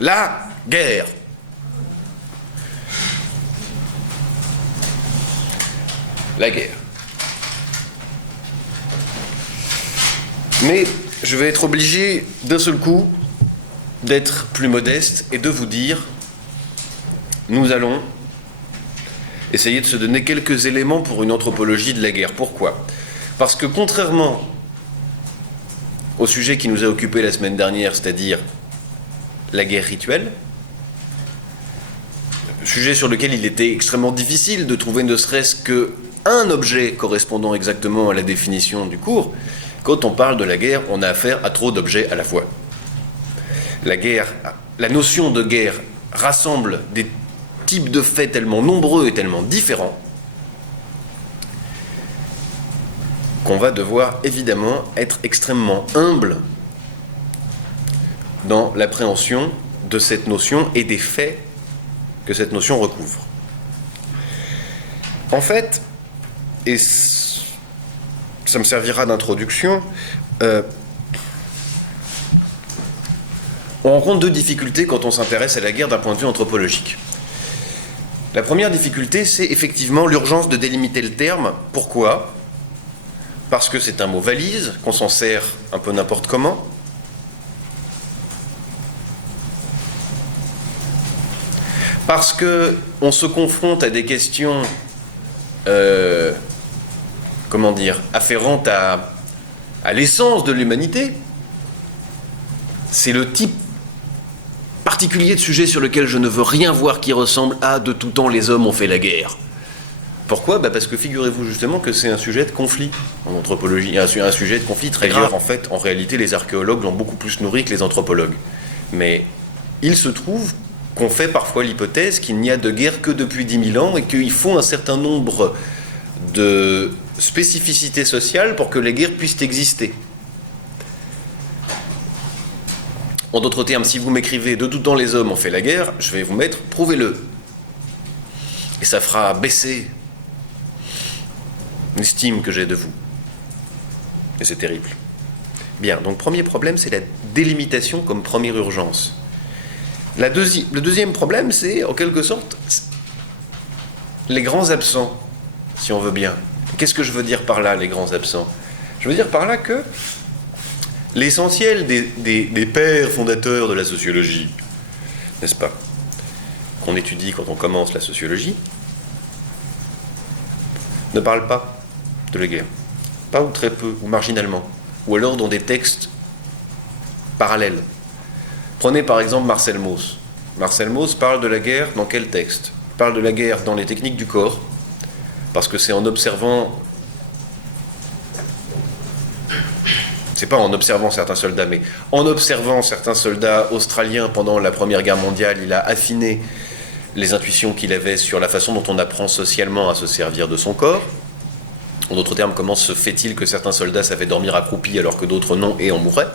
La guerre. La guerre. Mais je vais être obligé d'un seul coup d'être plus modeste et de vous dire, nous allons essayer de se donner quelques éléments pour une anthropologie de la guerre. Pourquoi ? Parce que contrairement au sujet qui nous a occupé la semaine dernière, c'est-à-dire la guerre rituelle, sujet sur lequel il était extrêmement difficile de trouver ne serait-ce qu'un objet correspondant exactement à la définition du cours, quand on parle de la guerre, on a affaire à trop d'objets à la fois. La guerre, la notion de guerre rassemble des types de faits tellement nombreux et tellement différents qu'on va devoir évidemment être extrêmement humble dans l'appréhension de cette notion et des faits que cette notion recouvre. En fait, et ça me servira d'introduction, on rencontre deux difficultés quand on s'intéresse à la guerre d'un point de vue anthropologique. La première difficulté, c'est effectivement l'urgence de délimiter le terme. Pourquoi ? Parce que c'est un mot valise, qu'on s'en sert un peu n'importe comment. Parce qu'on se confronte à des questions, afférentes à l'essence de l'humanité. C'est le type particulier de sujet sur lequel je ne veux rien voir qui ressemble à « de tout temps les hommes ont fait la guerre ». Pourquoi ? Parce que figurez-vous justement que c'est un sujet de conflit en anthropologie, un sujet de conflit très grave. En fait, en réalité, les archéologues l'ont beaucoup plus nourri que les anthropologues. Mais il se trouve qu'on fait parfois l'hypothèse qu'il n'y a de guerre que depuis 10 000 ans et qu'il faut un certain nombre de spécificités sociales pour que les guerres puissent exister. En d'autres termes, si vous m'écrivez « de tout temps les hommes ont fait la guerre », je vais vous mettre « prouvez-le ». Et ça fera baisser l'estime que j'ai de vous. Et c'est terrible. Bien, donc premier problème, c'est la délimitation comme première urgence. Le deuxième problème, c'est, en quelque sorte, les grands absents, si on veut bien. Qu'est-ce que je veux dire par là, les grands absents ? Je veux dire par là que l'essentiel des pères fondateurs de la sociologie, n'est-ce pas, qu'on étudie quand on commence la sociologie, ne parle pas de la guerre. Pas ou très peu, ou marginalement. Ou alors dans des textes parallèles. Prenez par exemple Marcel Mauss. Marcel Mauss parle de la guerre dans quel texte ? Il parle de la guerre dans les techniques du corps, parce que c'est en observant... C'est pas en observant certains soldats, mais en observant certains soldats australiens pendant la Première Guerre mondiale, il a affiné les intuitions qu'il avait sur la façon dont on apprend socialement à se servir de son corps. En d'autres termes, comment se fait-il que certains soldats savaient dormir accroupis alors que d'autres non et en mouraient ?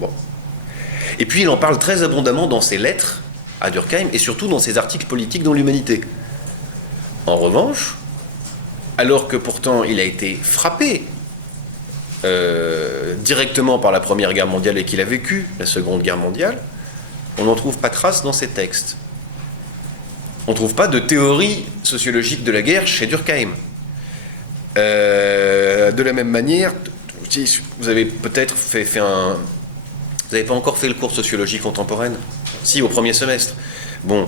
Bon. Et puis il en parle très abondamment dans ses lettres à Durkheim et surtout dans ses articles politiques dans l'Humanité. En revanche, alors que pourtant il a été frappé directement par la Première Guerre mondiale et qu'il a vécu la Seconde Guerre mondiale, on n'en trouve pas trace dans ses textes. On ne trouve pas de théorie sociologique de la guerre chez Durkheim. De la même manière, vous avez peut-être fait un... Vous n'avez pas encore fait le cours sociologie contemporaine ? Si, au premier semestre. Bon,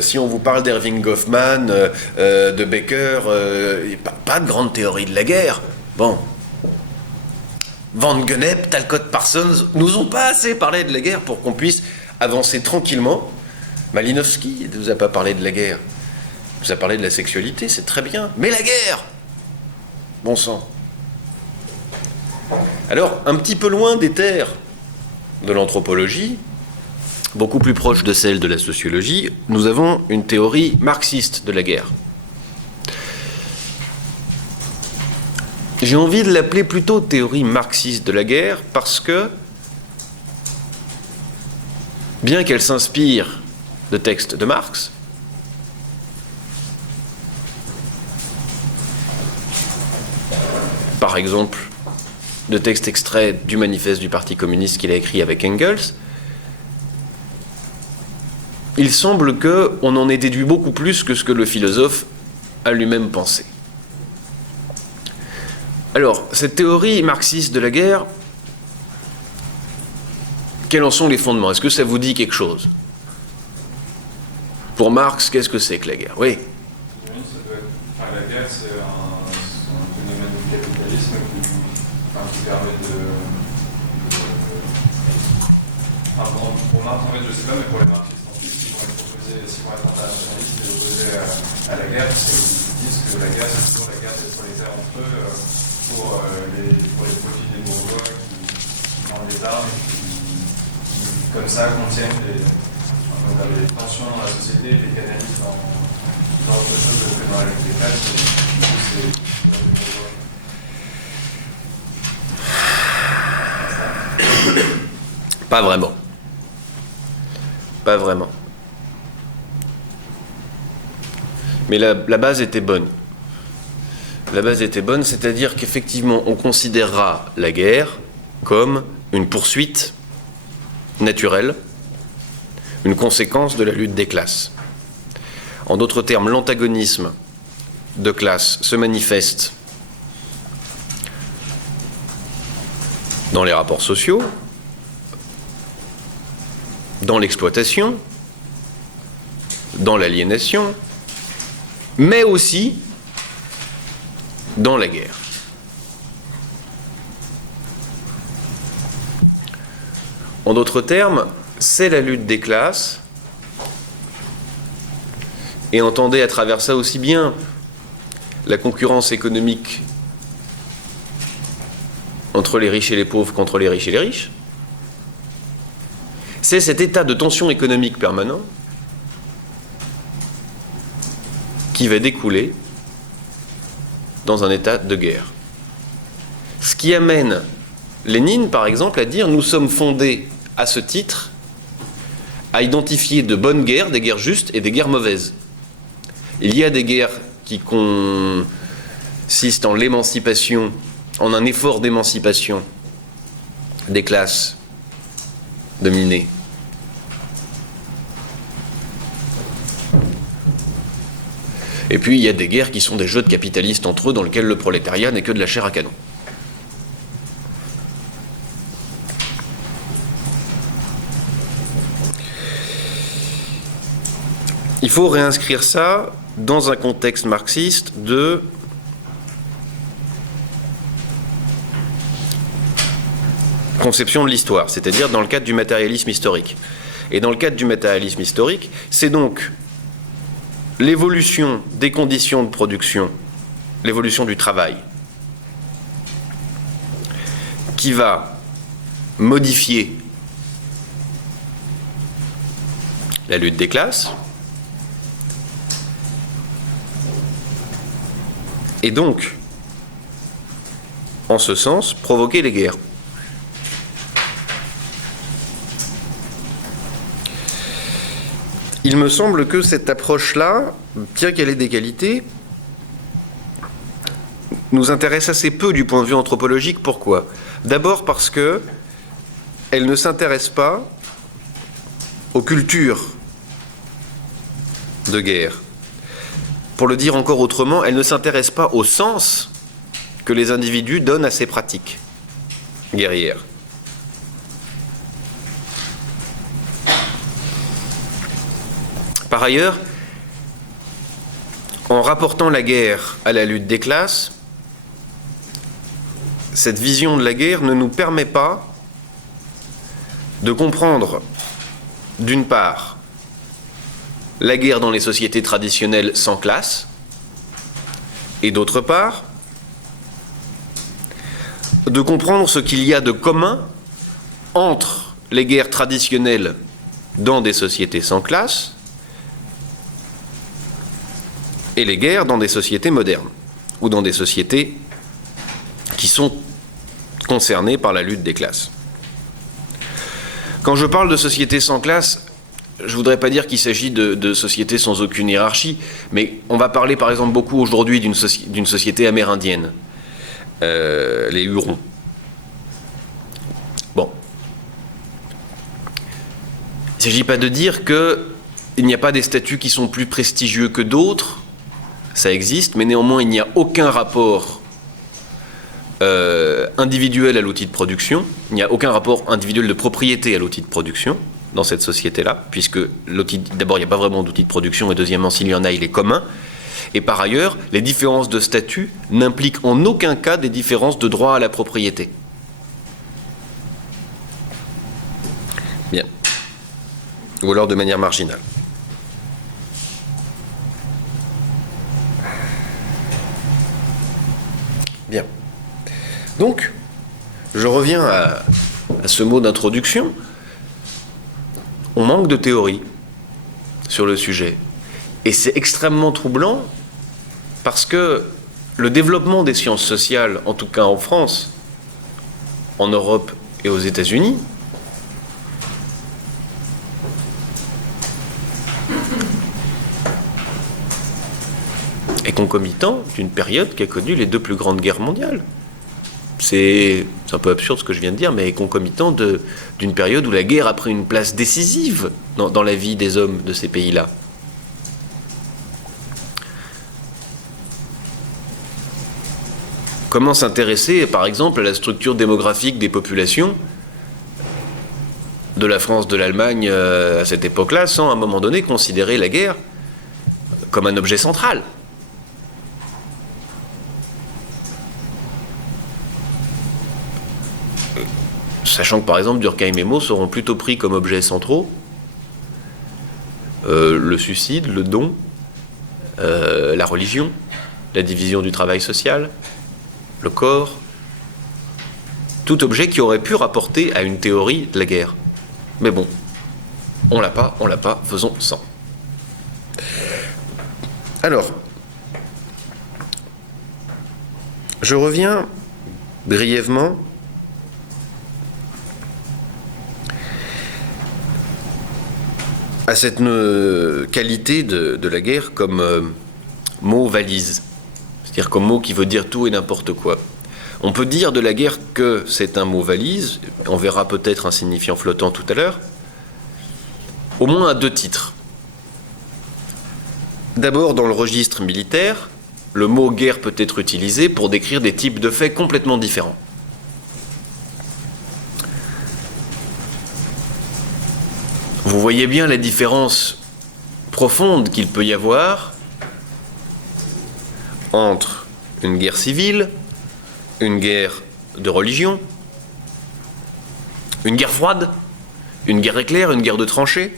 si on vous parle d'Erving Goffman, de Becker, pas de grande théorie de la guerre. Bon. Van Gennep, Talcott Parsons nous ont pas assez parlé de la guerre pour qu'on puisse avancer tranquillement. Malinowski ne vous a pas parlé de la guerre. Il vous a parlé de la sexualité, c'est très bien. Mais la guerre ! Bon sang. Alors, un petit peu loin des terres de l'anthropologie, beaucoup plus proche de celle de la sociologie, nous avons une théorie marxiste de la guerre. J'ai envie de l'appeler plutôt théorie marxiste de la guerre parce que, bien qu'elle s'inspire de textes de Marx, par exemple, de textes extraits du manifeste du Parti communiste qu'il a écrit avec Engels, il semble qu'on en ait déduit beaucoup plus que ce que le philosophe a lui-même pensé. Alors, cette théorie marxiste de la guerre, quels en sont les fondements? Est-ce que ça vous dit quelque chose? Pour Marx, qu'est-ce que c'est que la guerre? Oui. La guerre, c'est un phénomène du capitalisme qui permet pour Marx, en fait, je ne sais pas, mais pour les marxistes ensuite, s'ils vont être internationalistes et opposés à la guerre, parce qu'ils disent que la guerre, c'est toujours la guerre désolitaire entre eux pour les profits des bourgeois qui vendent les armes et qui, comme ça, contiennent les tensions dans la société, les canalisent dans autre chose que dans la lutte des classes. Et du coup, c'est des bourgeois. Pas vraiment. Pas vraiment. Mais la base était bonne. La base était bonne, c'est-à-dire qu'effectivement, on considérera la guerre comme une poursuite naturelle, une conséquence de la lutte des classes. En d'autres termes, l'antagonisme de classe se manifeste dans les rapports sociaux, dans l'exploitation, dans l'aliénation, mais aussi dans la guerre. En d'autres termes, c'est la lutte des classes, et entendez à travers ça aussi bien la concurrence économique entre les riches et les pauvres qu'entre les riches et les riches. C'est cet état de tension économique permanent qui va découler dans un état de guerre. Ce qui amène Lénine, par exemple, à dire « nous sommes fondés à ce titre à identifier de bonnes guerres, des guerres justes et des guerres mauvaises. Il y a des guerres qui consistent en l'émancipation, en un effort d'émancipation des classes dominées. Et puis il y a des guerres qui sont des jeux de capitalistes entre eux dans lesquels le prolétariat n'est que de la chair à canon. Il faut réinscrire ça dans un contexte marxiste de conception de l'histoire, c'est-à-dire dans le cadre du matérialisme historique. Et dans le cadre du matérialisme historique, c'est donc l'évolution des conditions de production, l'évolution du travail, qui va modifier la lutte des classes, et donc, en ce sens, provoquer les guerres. Il me semble que cette approche-là, bien qu'elle ait des qualités, nous intéresse assez peu du point de vue anthropologique. Pourquoi? D'abord parce que elle ne s'intéresse pas aux cultures de guerre. Pour le dire encore autrement, elle ne s'intéresse pas au sens que les individus donnent à ces pratiques guerrières. Par ailleurs, en rapportant la guerre à la lutte des classes, cette vision de la guerre ne nous permet pas de comprendre, d'une part, la guerre dans les sociétés traditionnelles sans classe, et d'autre part, de comprendre ce qu'il y a de commun entre les guerres traditionnelles dans des sociétés sans classe et les guerres dans des sociétés modernes, ou dans des sociétés qui sont concernées par la lutte des classes. Quand je parle de sociétés sans classe, je ne voudrais pas dire qu'il s'agit de sociétés sans aucune hiérarchie, mais on va parler par exemple beaucoup aujourd'hui d'une société amérindienne, les Hurons. Bon. Il ne s'agit pas de dire que il n'y a pas des statuts qui sont plus prestigieux que d'autres, ça existe, mais néanmoins il n'y a aucun rapport individuel à l'outil de production, il n'y a aucun rapport individuel de propriété à l'outil de production dans cette société-là, puisque l'outil, d'abord il n'y a pas vraiment d'outil de production, et deuxièmement s'il y en a, il est commun, et par ailleurs, les différences de statut n'impliquent en aucun cas des différences de droit à la propriété. Bien. Ou alors de manière marginale. Bien. Donc, je reviens à ce mot d'introduction. On manque de théorie sur le sujet. Et c'est extrêmement troublant parce que le développement des sciences sociales, en tout cas en France, en Europe et aux États-Unis, est concomitant d'une période qui a connu les 2 plus grandes guerres mondiales. C'est un peu absurde ce que je viens de dire, mais est concomitant d'une période où la guerre a pris une place décisive dans la vie des hommes de ces pays-là. Comment s'intéresser, par exemple, à la structure démographique des populations de la France, de l'Allemagne à cette époque-là, sans à un moment donné considérer la guerre comme un objet central. Sachant que, par exemple, Durkheim et Mauss seront plutôt pris comme objets centraux le suicide, le don, la religion, la division du travail social, le corps, tout objet qui aurait pu rapporter à une théorie de la guerre. Mais bon, on l'a pas, faisons sans. Alors, je reviens brièvement à cette qualité de la guerre comme mot valise, c'est-à-dire comme mot qui veut dire tout et n'importe quoi. On peut dire de la guerre que c'est un mot valise, on verra peut-être un signifiant flottant tout à l'heure, au moins à 2 titres. D'abord, dans le registre militaire, le mot guerre peut être utilisé pour décrire des types de faits complètement différents. Vous voyez bien la différence profonde qu'il peut y avoir entre une guerre civile, une guerre de religion, une guerre froide, une guerre éclair, une guerre de tranchées.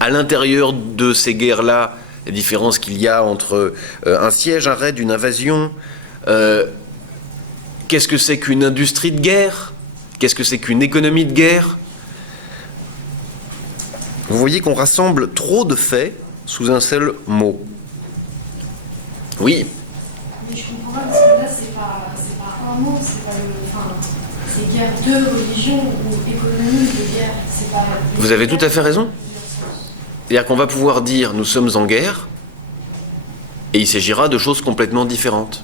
À l'intérieur de ces guerres-là, la différence qu'il y a entre un siège, un raid, une invasion, qu'est-ce que c'est qu'une industrie de guerre? Qu'est-ce que c'est qu'une économie de guerre? Vous voyez qu'on rassemble trop de faits sous un seul mot. Oui. Mais je comprends pas parce que là, c'est pas un mot, c'est pas c'est guerre de religion ou économie de guerre. C'est pas. Vous avez tout à fait raison. C'est-à-dire qu'on va pouvoir dire nous sommes en guerre et il s'agira de choses complètement différentes.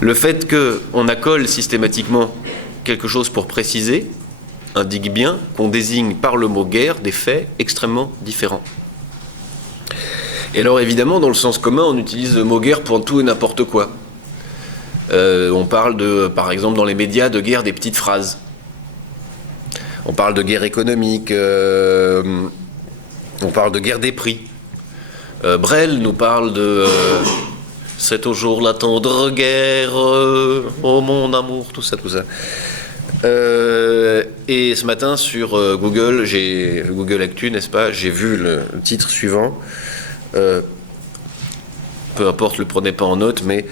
Le fait qu'on accole systématiquement quelque chose pour préciser indique bien qu'on désigne par le mot guerre des faits extrêmement différents. Et alors évidemment, dans le sens commun, on utilise le mot guerre pour tout et n'importe quoi. On parle par exemple dans les médias de guerre des petites phrases. On parle de guerre économique, on parle de guerre des prix. Brel nous parle de c'est toujours la tendre guerre, oh mon amour, tout ça. Et ce matin sur Google, j'ai Google Actu, n'est-ce pas, j'ai vu le titre suivant. Peu importe, le prenez pas en note, mais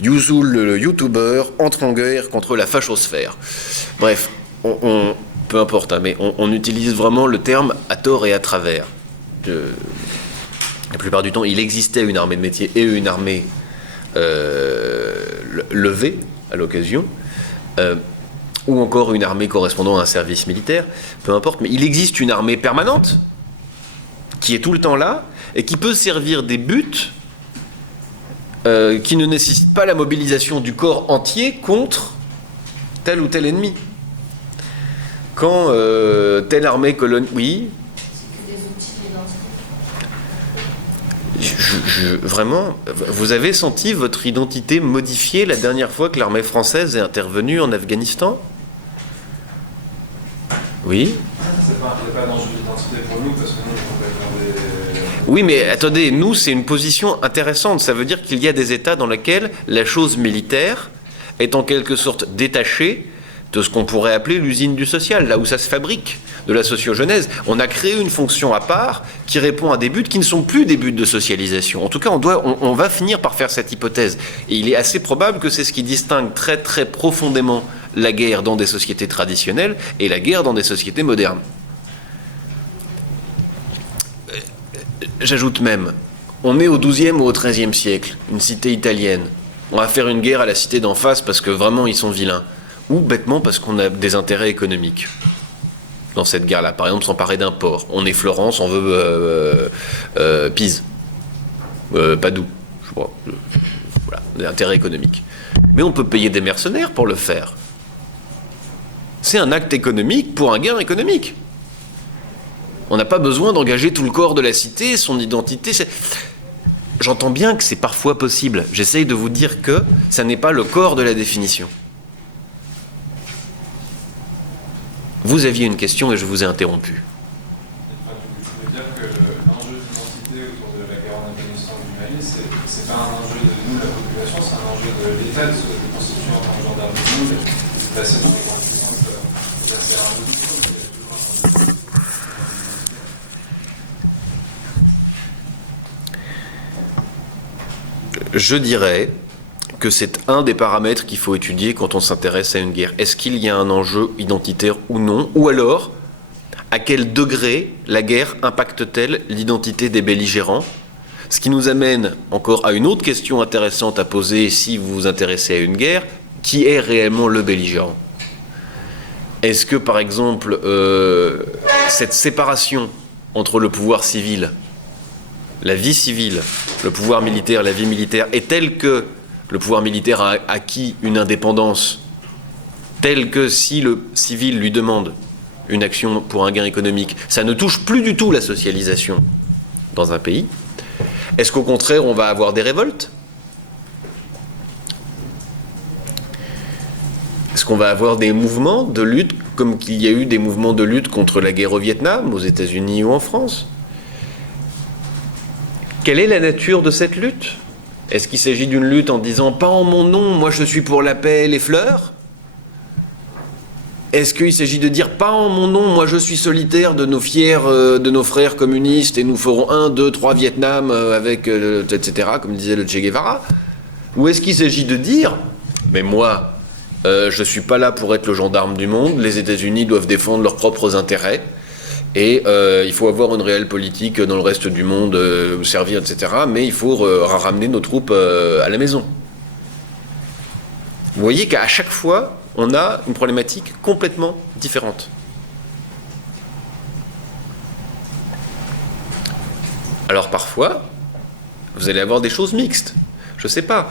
Youzoul, le youtubeur, entre en guerre contre la fachosphère. Bref, peu importe, hein, mais on utilise vraiment le terme à tort et à travers. La plupart du temps, il existait une armée de métier et une armée levée à l'occasion, ou encore une armée correspondant à un service militaire, peu importe, mais il existe une armée permanente qui est tout le temps là et qui peut servir des buts qui ne nécessitent pas la mobilisation du corps entier contre tel ou tel ennemi. quand telle armée coloniale... Oui. C'est que des outils d'identité. Vraiment, vous avez senti votre identité modifiée la dernière fois que l'armée française est intervenue en Afghanistan? Oui. C'est pas, il n'y a pas d'enjeu d'identité pour nous parce que nous, on va être dans des... Oui, mais attendez, nous, c'est une position intéressante. Ça veut dire qu'il y a des États dans lesquels la chose militaire est en quelque sorte détachée de ce qu'on pourrait appeler l'usine du social, là où ça se fabrique, de la sociogenèse. On a créé une fonction à part qui répond à des buts qui ne sont plus des buts de socialisation. En tout cas, on va finir par faire cette hypothèse. Et il est assez probable que c'est ce qui distingue très très profondément la guerre dans des sociétés traditionnelles et la guerre dans des sociétés modernes. J'ajoute même, on est au XIIe ou au XIIIe siècle, une cité italienne. On va faire une guerre à la cité d'en face parce que vraiment ils sont vilains. Ou bêtement parce qu'on a des intérêts économiques dans cette guerre-là. Par exemple, s'emparer d'un port. On est Florence, on veut Pise. Padoue, je crois. Voilà, des intérêts économiques. Mais on peut payer des mercenaires pour le faire. C'est un acte économique pour un gain économique. On n'a pas besoin d'engager tout le corps de la cité, son identité. J'entends bien que c'est parfois possible. J'essaye de vous dire que ça n'est pas le corps de la définition. Vous aviez une question et je vous ai interrompu. Je veux dire que l'enjeu d'identité autour de la guerre en Afghanistan ou du Mali, c'est pas un enjeu de nous, la population, c'est un enjeu de l'État de se constituer en tant que gendarme du monde, de se placer dans des grandes puissances. C'est un enjeu de tout, mais il y a toujours un enjeu. Je dirais que c'est un des paramètres qu'il faut étudier quand on s'intéresse à une guerre. Est-ce qu'il y a un enjeu identitaire ou non? Ou alors, à quel degré la guerre impacte-t-elle l'identité des belligérants? Ce qui nous amène encore à une autre question intéressante à poser si vous vous intéressez à une guerre. Qui est réellement le belligérant? Est-ce que, par exemple, cette séparation entre le pouvoir civil, la vie civile, le pouvoir militaire, la vie militaire, est telle que le pouvoir militaire a acquis une indépendance telle que si le civil lui demande une action pour un gain économique, ça ne touche plus du tout la socialisation dans un pays? Est-ce qu'au contraire, on va avoir des révoltes? Est-ce qu'on va avoir des mouvements de lutte, comme qu'il y a eu des mouvements de lutte contre la guerre au Vietnam, aux États-Unis ou en France? Quelle est la nature de cette lutte? Est-ce qu'il s'agit d'une lutte en disant « pas en mon nom, moi je suis pour la paix et les fleurs » Est-ce qu'il s'agit de dire « pas en mon nom, moi je suis solitaire de nos frères communistes et nous ferons 1, 2, 3 Vietnam avec etc. » comme disait le Che Guevara? Ou est-ce qu'il s'agit de dire « mais moi, je ne suis pas là pour être le gendarme du monde, les États-Unis doivent défendre leurs propres intérêts » et il faut avoir une réelle politique dans le reste du monde, servir, etc. Mais il faut ramener nos troupes à la maison. Vous voyez qu'à chaque fois, on a une problématique complètement différente. Alors parfois, vous allez avoir des choses mixtes. Je ne sais pas.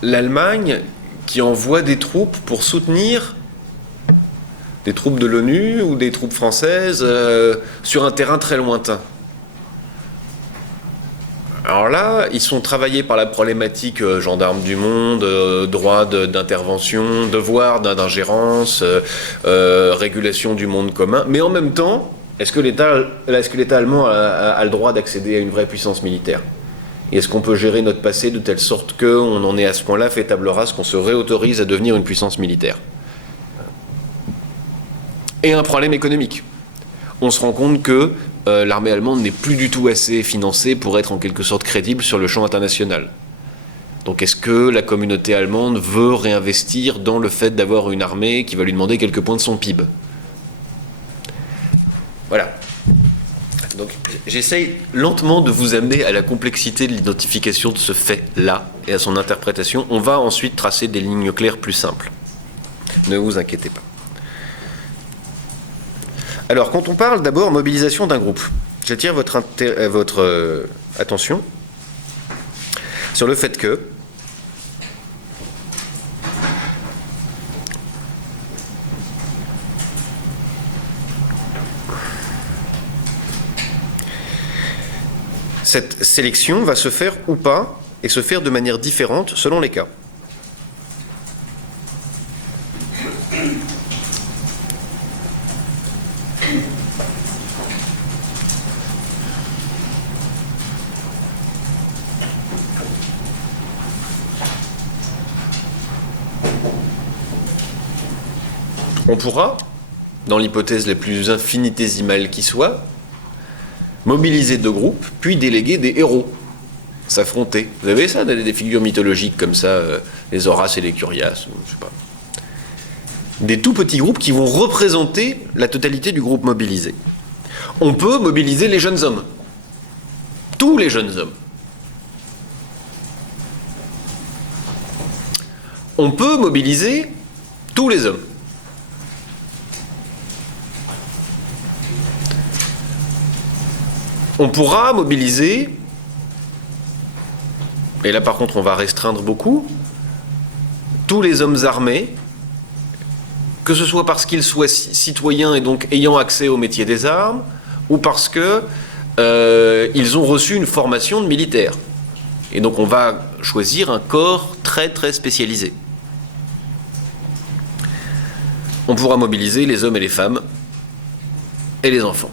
L'Allemagne qui envoie des troupes pour soutenir des troupes de l'ONU ou des troupes françaises sur un terrain très lointain. Alors là, ils sont travaillés par la problématique gendarme du monde, droit d'intervention, devoir d'ingérence, régulation du monde commun. Mais en même temps, est-ce que l'État allemand a le droit d'accéder à une vraie puissance militaire? Et est-ce qu'on peut gérer notre passé de telle sorte qu'on en est à ce point-là fait table rase, qu'on se réautorise à devenir une puissance militaire? Et un problème économique. On se rend compte que l'armée allemande n'est plus du tout assez financée pour être en quelque sorte crédible sur le champ international. Donc est-ce que la communauté allemande veut réinvestir dans le fait d'avoir une armée qui va lui demander quelques points de son PIB? Voilà. Donc j'essaye lentement de vous amener à la complexité de l'identification de ce fait-là et à son interprétation. On va ensuite tracer des lignes claires plus simples. Ne vous inquiétez pas. Alors, quand on parle d'abord mobilisation d'un groupe, j'attire votre attention sur le fait que cette sélection va se faire ou pas, et se faire de manière différente selon les cas. On pourra, dans l'hypothèse la plus infinitésimale qui soit, mobiliser deux groupes, puis déléguer des héros, s'affronter. Vous avez ça, des figures mythologiques comme ça, les Horaces et les Curias, je sais pas. Des tout petits groupes qui vont représenter la totalité du groupe mobilisé. On peut mobiliser les jeunes hommes. Tous les jeunes hommes. On peut mobiliser tous les hommes. On pourra mobiliser, et là par contre on va restreindre beaucoup, tous les hommes armés, que ce soit parce qu'ils soient citoyens et donc ayant accès au métier des armes, ou parce que ils ont reçu une formation de militaire. Et donc on va choisir un corps très très spécialisé. On pourra mobiliser les hommes et les femmes et les enfants.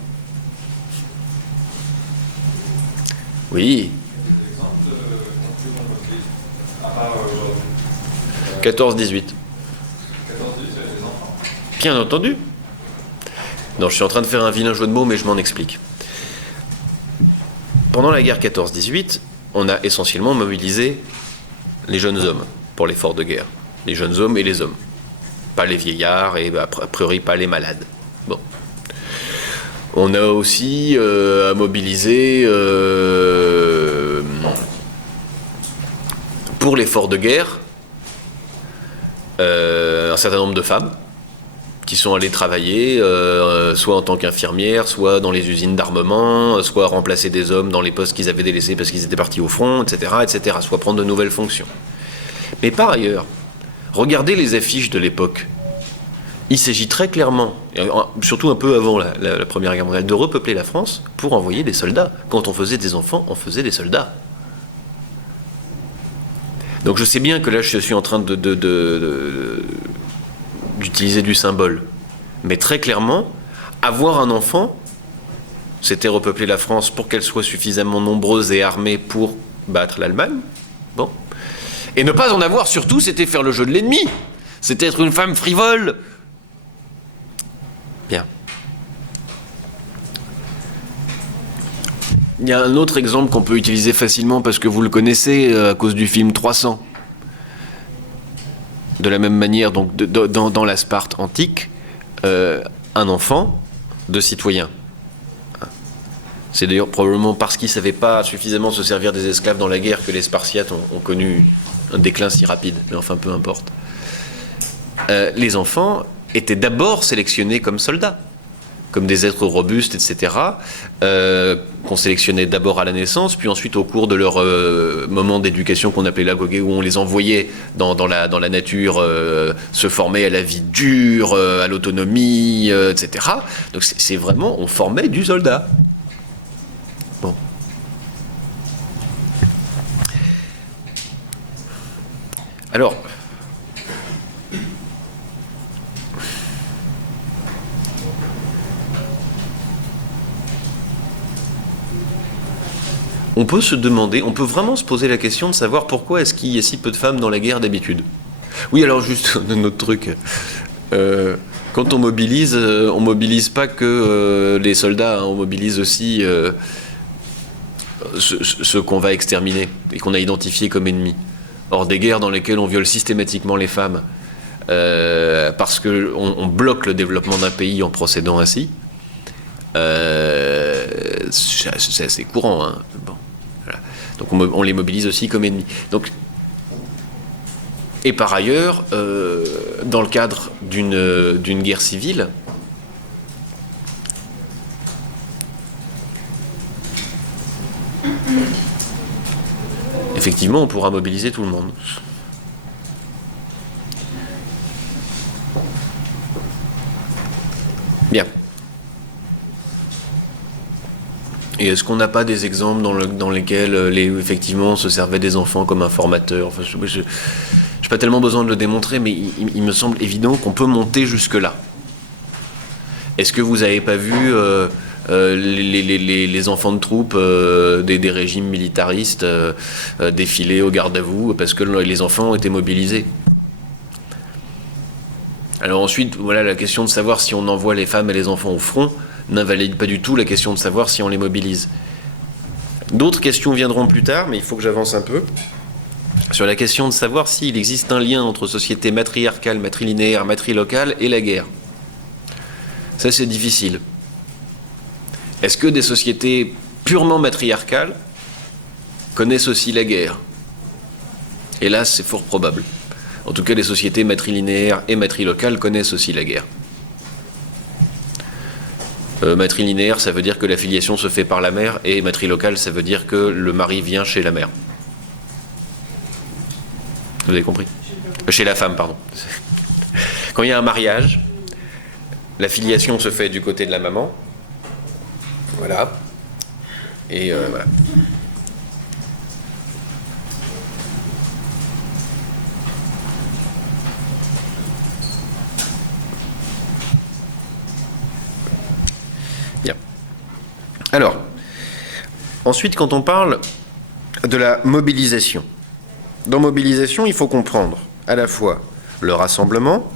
Oui. Des exemples de conflits qu'on mobilise, à part aujourd'hui. 14-18. 14-18, il y a des enfants. Bien entendu. Non, je suis en train de faire un vilain jeu de mots, mais je m'en explique. Pendant la guerre 14-18, on a essentiellement mobilisé les jeunes hommes pour l'effort de guerre. Les jeunes hommes et les hommes. Pas les vieillards et a priori pas les malades. Bon. On a aussi à mobiliser pour l'effort de guerre un certain nombre de femmes qui sont allées travailler soit en tant qu'infirmières, soit dans les usines d'armement, soit remplacer des hommes dans les postes qu'ils avaient délaissés parce qu'ils étaient partis au front, etc., etc., soit prendre de nouvelles fonctions. Mais par ailleurs, regardez les affiches de l'époque. Il s'agit très clairement, surtout un peu avant la Première Guerre mondiale, de repeupler la France pour envoyer des soldats. Quand on faisait des enfants, on faisait des soldats. Donc je sais bien que là je suis en train d'utiliser du symbole. Mais très clairement, avoir un enfant, c'était repeupler la France pour qu'elle soit suffisamment nombreuse et armée pour battre l'Allemagne. Bon. Et ne pas en avoir surtout, c'était faire le jeu de l'ennemi. C'était être une femme frivole. Bien. Il y a un autre exemple qu'on peut utiliser facilement parce que vous le connaissez à cause du film 300. De la même manière, donc dans la Sparte antique, un enfant de citoyen. C'est d'ailleurs probablement parce qu'ils ne savaient pas suffisamment se servir des esclaves dans la guerre que les Spartiates ont connu un déclin si rapide. Mais enfin, peu importe. Les enfants étaient d'abord sélectionnés comme soldats, comme des êtres robustes, etc., qu'on sélectionnait d'abord à la naissance, puis ensuite au cours de leur moment d'éducation qu'on appelait l'agogé, où on les envoyait dans la nature se former à la vie dure, à l'autonomie, etc. Donc c'est vraiment, on formait du soldat. Bon. Alors, on peut se demander, on peut vraiment se poser la question de savoir pourquoi est-ce qu'il y a si peu de femmes dans la guerre d'habitude. Oui, alors juste un autre truc. Quand on mobilise pas que les soldats, hein, on mobilise aussi ceux qu'on va exterminer et qu'on a identifiés comme ennemis. Or, des guerres dans lesquelles on viole systématiquement les femmes parce qu'on bloque le développement d'un pays en procédant ainsi, c'est assez courant. Hein. Bon, voilà. Donc on les mobilise aussi comme ennemis. Donc, et par ailleurs, dans le cadre d'une guerre civile, effectivement, on pourra mobiliser tout le monde. Bien. Et est-ce qu'on n'a pas des exemples dans lesquels, effectivement, on se servait des enfants comme informateurs? Enfin, je n'ai pas tellement besoin de le démontrer, mais il me semble évident qu'on peut monter jusque-là. Est-ce que vous n'avez pas vu les enfants de troupes des régimes militaristes défiler au garde à vous parce que les enfants étaient mobilisés? Alors ensuite, voilà, la question de savoir si on envoie les femmes et les enfants au front n'invalide pas du tout la question de savoir si on les mobilise. D'autres questions viendront plus tard, mais il faut que j'avance un peu. Sur la question de savoir s'il existe un lien entre société matriarcale, matrilinéaire, matrilocale et la guerre. Ça, c'est difficile. Est-ce que des sociétés purement matriarcales connaissent aussi la guerre? Hélas, c'est fort probable. En tout cas, les sociétés matrilinéaires et matrilocales connaissent aussi la guerre. Matrilinéaire, ça veut dire que la filiation se fait par la mère, et matrilocale, ça veut dire que le mari vient chez la mère. Vous avez compris? Chez la femme, pardon. Quand il y a un mariage, la filiation se fait du côté de la maman. Voilà. Et voilà. Bien. Alors, ensuite, quand on parle de la mobilisation, dans mobilisation, il faut comprendre à la fois le rassemblement,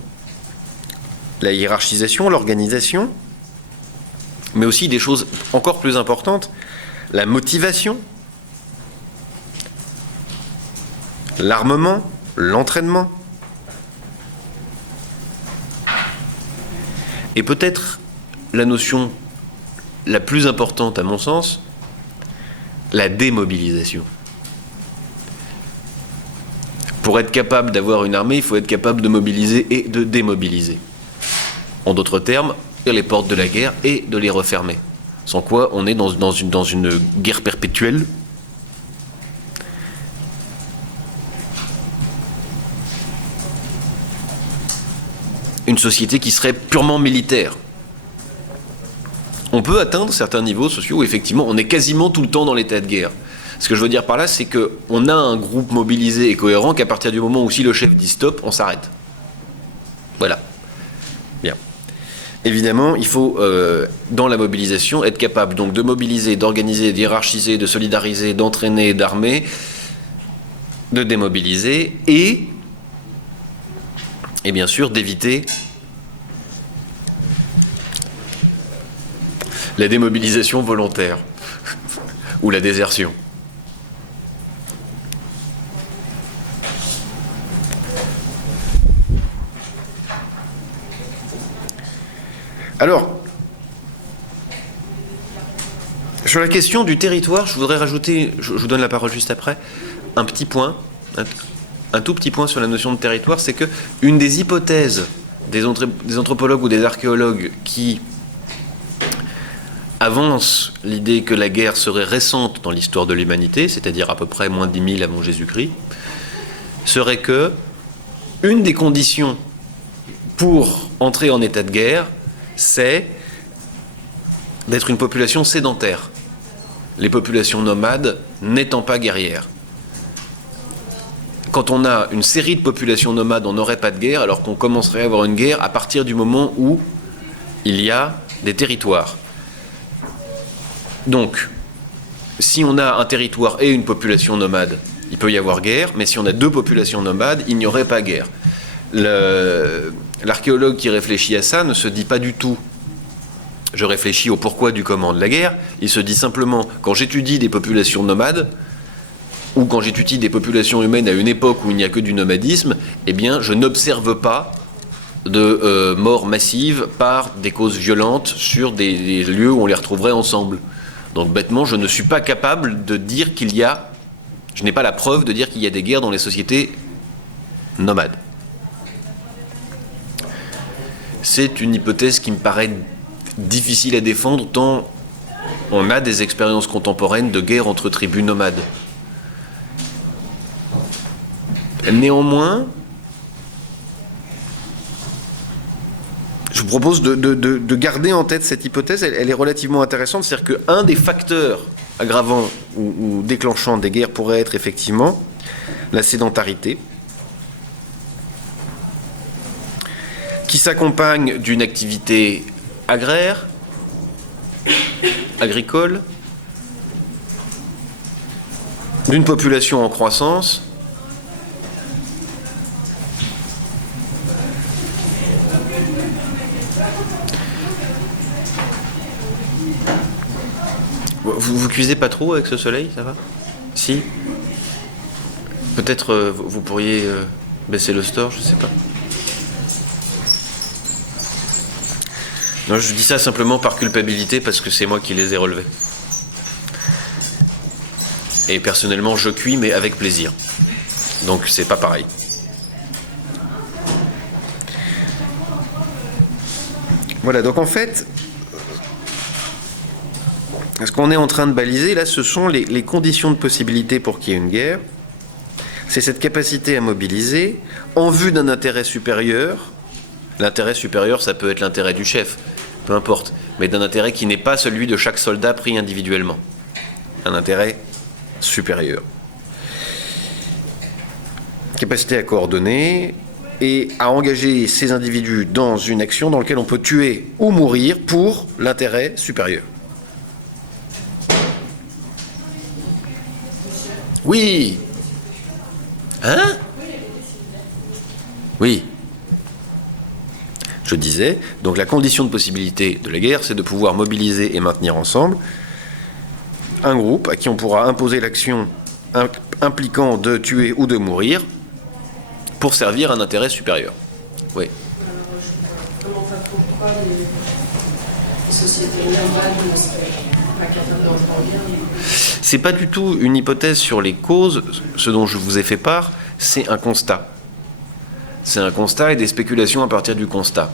la hiérarchisation, l'organisation, mais aussi des choses encore plus importantes, la motivation, l'armement, l'entraînement, et peut-être la notion la plus importante à mon sens, la démobilisation. Pour être capable d'avoir une armée, il faut être capable de mobiliser et de démobiliser. En d'autres termes, les portes de la guerre et de les refermer. Sans quoi, on est dans une guerre perpétuelle. Une société qui serait purement militaire. On peut atteindre certains niveaux sociaux où effectivement on est quasiment tout le temps dans l'état de guerre. Ce que je veux dire par là, c'est qu'on a un groupe mobilisé et cohérent qu'à partir du moment où si le chef dit stop, on s'arrête. Voilà. Bien. Évidemment, il faut, dans la mobilisation, être capable donc de mobiliser, d'organiser, d'hiérarchiser, de solidariser, d'entraîner, d'armer, de démobiliser et bien sûr d'éviter la démobilisation volontaire ou la désertion. Alors, sur la question du territoire, je voudrais rajouter, je vous donne la parole juste après, un petit point, un tout petit point sur la notion de territoire, c'est que une des hypothèses des anthropologues ou des archéologues qui avancent l'idée que la guerre serait récente dans l'histoire de l'humanité, c'est-à-dire à peu près moins de 10 000 avant Jésus-Christ, serait que une des conditions pour entrer en état de guerre, c'est d'être une population sédentaire. Les populations nomades n'étant pas guerrières. Quand on a une série de populations nomades, on n'aurait pas de guerre, alors qu'on commencerait à avoir une guerre à partir du moment où il y a des territoires. Donc, si on a un territoire et une population nomade, il peut y avoir guerre, mais si on a deux populations nomades, il n'y aurait pas guerre. L'archéologue qui réfléchit à ça ne se dit pas du tout « je réfléchis au pourquoi du comment de la guerre », il se dit simplement « quand j'étudie des populations nomades, ou quand j'étudie des populations humaines à une époque où il n'y a que du nomadisme, eh bien je n'observe pas de morts massives par des causes violentes sur des lieux où on les retrouverait ensemble. Donc bêtement, je ne suis pas capable de dire qu'il y a, je n'ai pas la preuve de dire qu'il y a des guerres dans les sociétés nomades. » C'est une hypothèse qui me paraît difficile à défendre tant on a des expériences contemporaines de guerre entre tribus nomades. Néanmoins, je vous propose de garder en tête cette hypothèse, elle est relativement intéressante, c'est-à-dire qu'un des facteurs aggravants ou déclenchants des guerres pourrait être effectivement la sédentarité, qui s'accompagne d'une activité agraire, agricole, d'une population en croissance, vous cuisez pas trop avec ce soleil, ça va? Si? Peut-être vous pourriez baisser le store, je sais pas. Non, je dis ça simplement par culpabilité parce que c'est moi qui les ai relevés. Et personnellement, je cuis, mais avec plaisir. Donc c'est pas pareil. Voilà, donc en fait, ce qu'on est en train de baliser, là, ce sont les conditions de possibilité pour qu'il y ait une guerre. C'est cette capacité à mobiliser en vue d'un intérêt supérieur. L'intérêt supérieur, ça peut être l'intérêt du chef, peu importe, mais d'un intérêt qui n'est pas celui de chaque soldat pris individuellement. Un intérêt supérieur. Capacité à coordonner et à engager ces individus dans une action dans laquelle on peut tuer ou mourir pour l'intérêt supérieur. Oui. Hein? Oui. Je disais, donc la condition de possibilité de la guerre, c'est de pouvoir mobiliser et maintenir ensemble un groupe à qui on pourra imposer l'action impliquant de tuer ou de mourir pour servir un intérêt supérieur. Oui. Comment ça pourquoi les sociétés nomades ne seraient pas capables d'entrer en guerre? C'est pas du tout une hypothèse sur les causes, ce dont je vous ai fait part, c'est un constat. C'est un constat et des spéculations à partir du constat.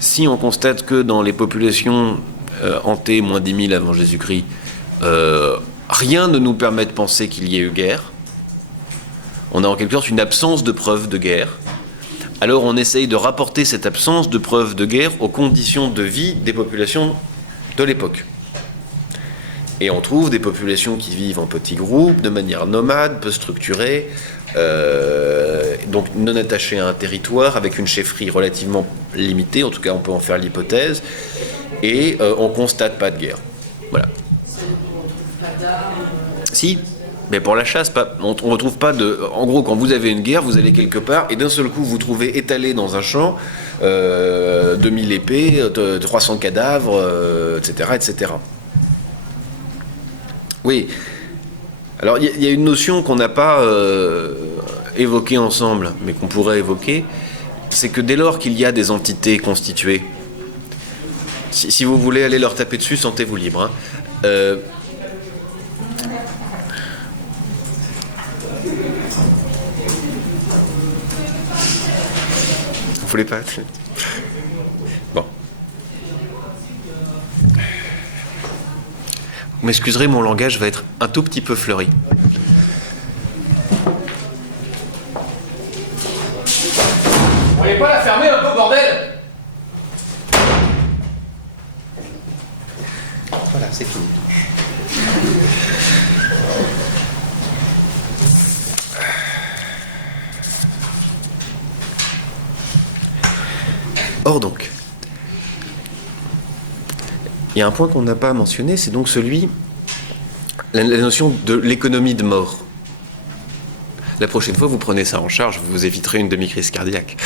Si on constate que dans les populations hantées, moins 10 000 avant Jésus-Christ, rien ne nous permet de penser qu'il y ait eu guerre, on a en quelque sorte une absence de preuves de guerre, alors on essaye de rapporter cette absence de preuves de guerre aux conditions de vie des populations de l'époque. Et on trouve des populations qui vivent en petits groupes, de manière nomade, peu structurée, donc non attachées à un territoire, avec une chefferie relativement limitée, en tout cas on peut en faire l'hypothèse, et on constate pas de guerre. Voilà. On ne trouve pas d'armes. Si, mais pour la chasse, on ne retrouve pas de... En gros, quand vous avez une guerre, vous allez quelque part, et d'un seul coup, vous trouvez étalé dans un champ 2000 épées, 300 cadavres, etc., etc. Oui. Alors, il y a une notion qu'on n'a pas évoquée ensemble, mais qu'on pourrait évoquer, c'est que dès lors qu'il y a des entités constituées, si vous voulez aller leur taper dessus, sentez-vous libre. Vous voulez pas? Bon. Vous m'excuserez, mon langage va être un tout petit peu fleuri. Vous voulez pas la fermer un peu, bordel? Voilà, c'est fini. Or donc, il y a un point qu'on n'a pas mentionné, c'est donc la notion de l'économie de mort. La prochaine fois, vous prenez ça en charge, vous éviterez une demi-crise cardiaque.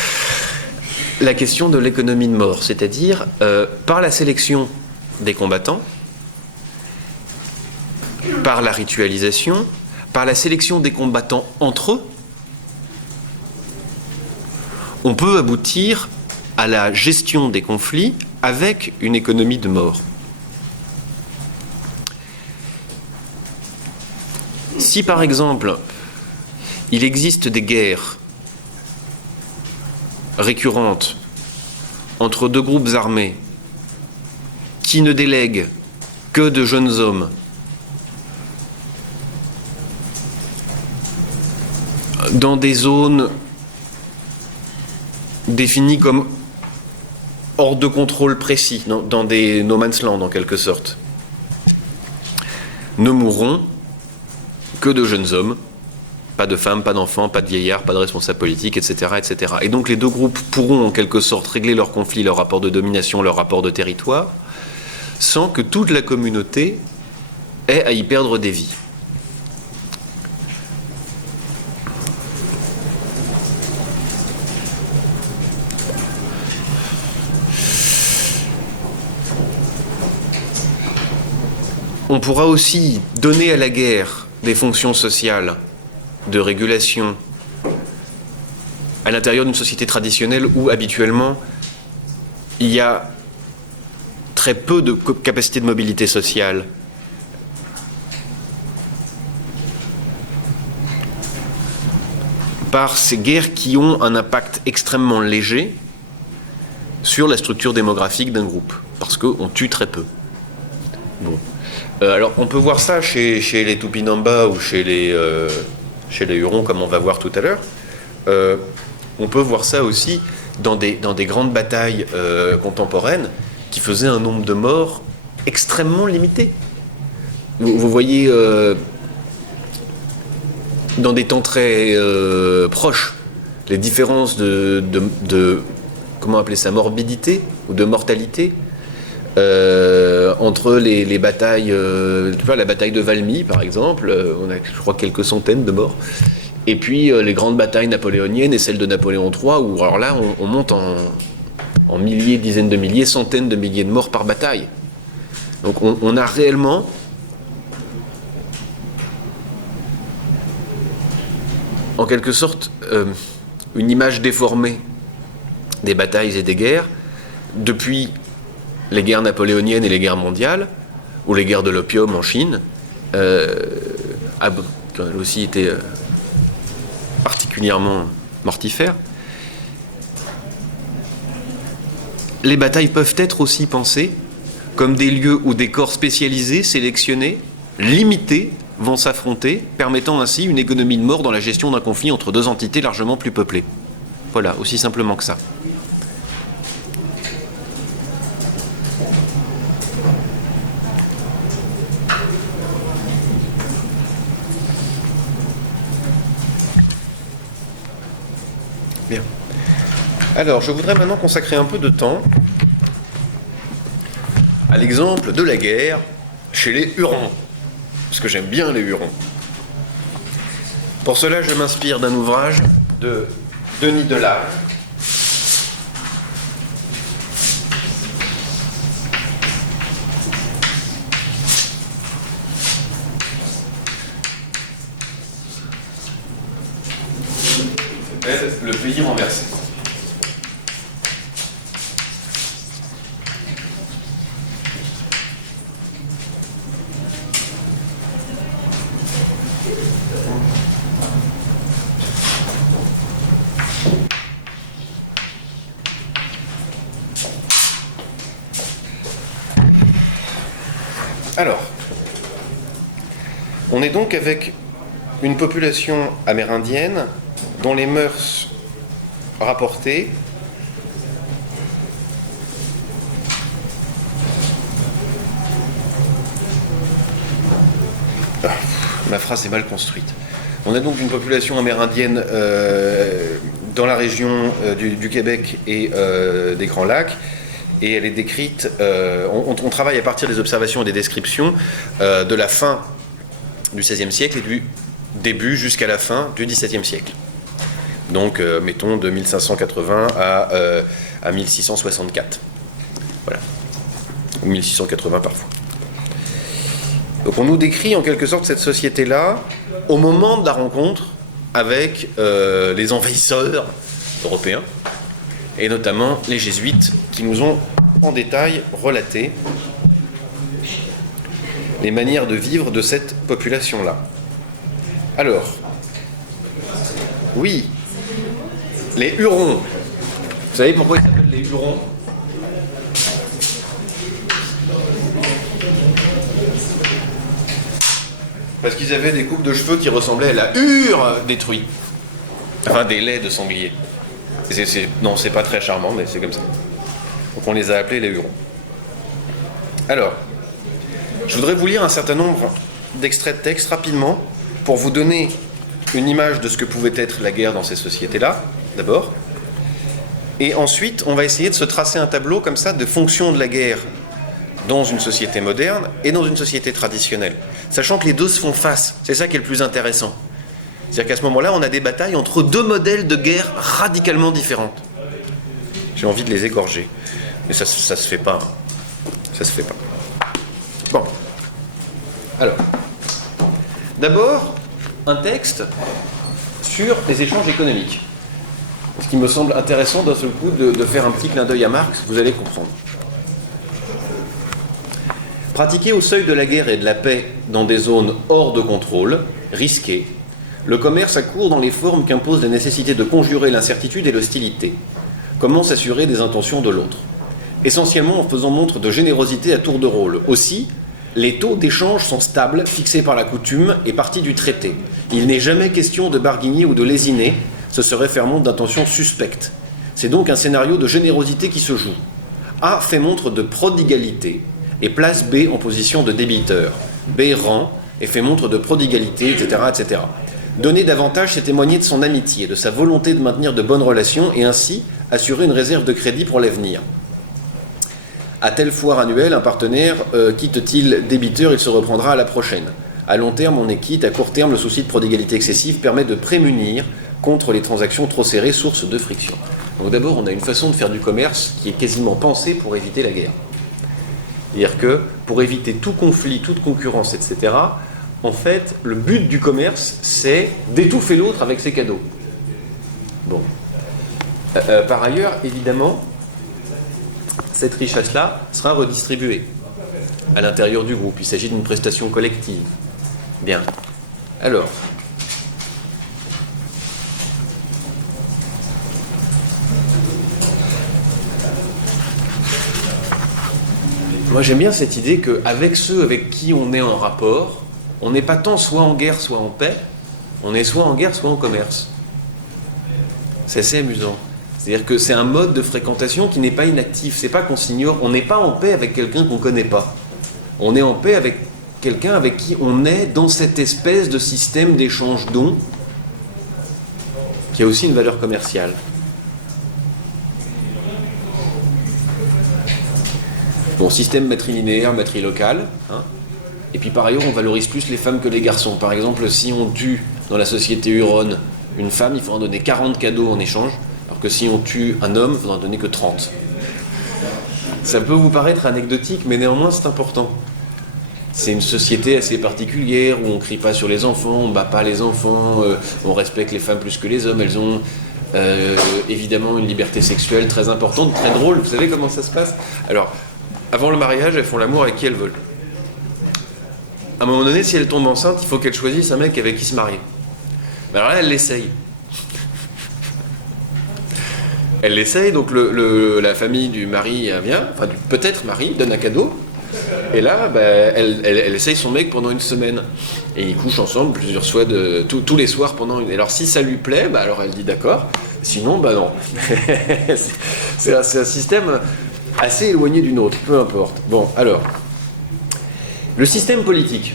La question de l'économie de mort, c'est-à-dire par la sélection des combattants, par la ritualisation, par la sélection des combattants entre eux, on peut aboutir à la gestion des conflits avec une économie de mort. Si par exemple, il existe des guerres récurrentes entre deux groupes armés qui ne délèguent que de jeunes hommes dans des zones définies comme hors de contrôle précis, dans des no man's land en quelque sorte, ne mourront que de jeunes hommes, pas de femmes, pas d'enfants, pas de vieillards, pas de responsables politiques, etc., etc. Et donc les deux groupes pourront en quelque sorte régler leurs conflits, leurs rapports de domination, leurs rapports de territoire, sans que toute la communauté ait à y perdre des vies. On pourra aussi donner à la guerre des fonctions sociales de régulation à l'intérieur d'une société traditionnelle où habituellement il y a très peu de capacité de mobilité sociale. Par ces guerres qui ont un impact extrêmement léger sur la structure démographique d'un groupe, parce qu'on tue très peu. Bon. Alors on peut voir ça chez les Tupinamba ou chez les Hurons, comme on va voir tout à l'heure. On peut voir ça aussi dans des grandes batailles contemporaines qui faisaient un nombre de morts extrêmement limité. Vous voyez dans des temps très proches les différences de comment appeler ça, morbidité ou de mortalité entre les batailles, la bataille de Valmy par exemple, on a je crois quelques centaines de morts, et puis les grandes batailles napoléoniennes et celles de Napoléon III, où alors là on monte en milliers, dizaines de milliers, centaines de milliers de morts par bataille. Donc on a réellement en quelque sorte une image déformée des batailles et des guerres depuis les guerres napoléoniennes et les guerres mondiales, ou les guerres de l'opium en Chine, qui ont aussi été particulièrement mortifères. Les batailles peuvent être aussi pensées comme des lieux où des corps spécialisés, sélectionnés, limités, vont s'affronter, permettant ainsi une économie de mort dans la gestion d'un conflit entre deux entités largement plus peuplées. Voilà, aussi simplement que ça. Bien. Alors, je voudrais maintenant consacrer un peu de temps à l'exemple de la guerre chez les Hurons, parce que j'aime bien les Hurons. Pour cela, je m'inspire d'un ouvrage de Denis Delage, qui s'appelle Le pays renversé. Alors, on est donc avec une population amérindienne dont les mœurs rapportées ma phrase est mal construite. On a donc une population amérindienne dans la région du Québec et des Grands Lacs, et elle est décrite, on travaille à partir des observations et des descriptions de la fin du XVIe siècle et du début jusqu'à la fin du XVIIe siècle. Donc, mettons de 1580 à 1664. Voilà. Ou 1680 parfois. Donc on nous décrit en quelque sorte cette société-là au moment de la rencontre avec les envahisseurs européens, et notamment les jésuites qui nous ont en détail relaté les manières de vivre de cette population-là. Alors, oui, les Hurons. Vous savez pourquoi ils s'appellent les Hurons ? Parce qu'ils avaient des coupes de cheveux qui ressemblaient à la hure détruite. Enfin, des laits de sanglier. Non, c'est pas très charmant, mais c'est comme ça. Donc on les a appelés les Hurons. Alors, je voudrais vous lire un certain nombre d'extraits de texte rapidement pour vous donner une image de ce que pouvait être la guerre dans ces sociétés-là, d'abord. Et ensuite, on va essayer de se tracer un tableau comme ça de fonction de la guerre dans une société moderne et dans une société traditionnelle. Sachant que les deux se font face, c'est ça qui est le plus intéressant. C'est-à-dire qu'à ce moment-là, on a des batailles entre deux modèles de guerre radicalement différentes. J'ai envie de les égorger. Mais ça se fait pas. Hein. Ça se fait pas. Bon. Alors. D'abord, un texte sur les échanges économiques. Ce qui me semble intéressant d'un seul coup de faire un petit clin d'œil à Marx, vous allez comprendre. Pratiqué au seuil de la guerre et de la paix dans des zones hors de contrôle, risquées, le commerce accourt dans les formes qu'imposent la nécessité de conjurer l'incertitude et l'hostilité. Comment s'assurer des intentions de l'autre? Essentiellement en faisant montre de générosité à tour de rôle. Aussi, les taux d'échange sont stables, fixés par la coutume et partie du traité. Il n'est jamais question de barguigner ou de lésiner, ce serait faire montre d'intentions suspectes. C'est donc un scénario de générosité qui se joue. A fait montre de prodigalité et place B en position de débiteur. B rend et fait montre de prodigalité, etc., etc. Donner davantage, c'est témoigner de son amitié, de sa volonté de maintenir de bonnes relations et ainsi assurer une réserve de crédit pour l'avenir. À telle foire annuelle, un partenaire quitte-t-il débiteur, il se reprendra à la prochaine. À long terme, on est quitte. À court terme, le souci de prodigalité excessive permet de prémunir contre les transactions trop serrées, source de friction. Donc d'abord, on a une façon de faire du commerce qui est quasiment pensée pour éviter la guerre. C'est-à-dire que pour éviter tout conflit, toute concurrence, etc., en fait, le but du commerce, c'est d'étouffer l'autre avec ses cadeaux. Bon. Par ailleurs, évidemment, cette richesse-là sera redistribuée à l'intérieur du groupe. Il s'agit d'une prestation collective. Bien. Alors, moi j'aime bien cette idée qu'avec ceux avec qui on est en rapport, on n'est pas tant soit en guerre, soit en paix, on est soit en guerre, soit en commerce. C'est assez amusant. C'est-à-dire que c'est un mode de fréquentation qui n'est pas inactif. C'est pas qu'on s'ignore. On n'est pas en paix avec quelqu'un qu'on ne connaît pas. On est en paix avec quelqu'un avec qui on est dans cette espèce de système d'échange dons qui a aussi une valeur commerciale. Bon, système matrilinéaire, matrilocal. Hein. Et puis par ailleurs, on valorise plus les femmes que les garçons. Par exemple, si on tue dans la société huronne une femme, il faudra donner 40 cadeaux en échange. Alors que si on tue un homme, il ne faudra donner que 30. Ça peut vous paraître anecdotique, mais néanmoins c'est important. C'est une société assez particulière où on ne crie pas sur les enfants, on ne bat pas les enfants, on respecte les femmes plus que les hommes. Elles ont évidemment une liberté sexuelle très importante, très drôle. Vous savez comment ça se passe? Alors, avant le mariage, elles font l'amour avec qui elles veulent. À un moment donné, si elles tombent enceintes, il faut qu'elles choisissent un mec avec qui se marier. Alors là, elles l'essayent. Elle l'essaye, donc la famille du mari vient, enfin du peut-être mari, donne un cadeau, et là, elle essaye son mec pendant une semaine. Et ils couchent ensemble plusieurs fois, tous les soirs pendant une... Alors si ça lui plaît, alors elle dit d'accord, sinon, non. c'est un système assez éloigné du nôtre, peu importe. Bon, alors, le système politique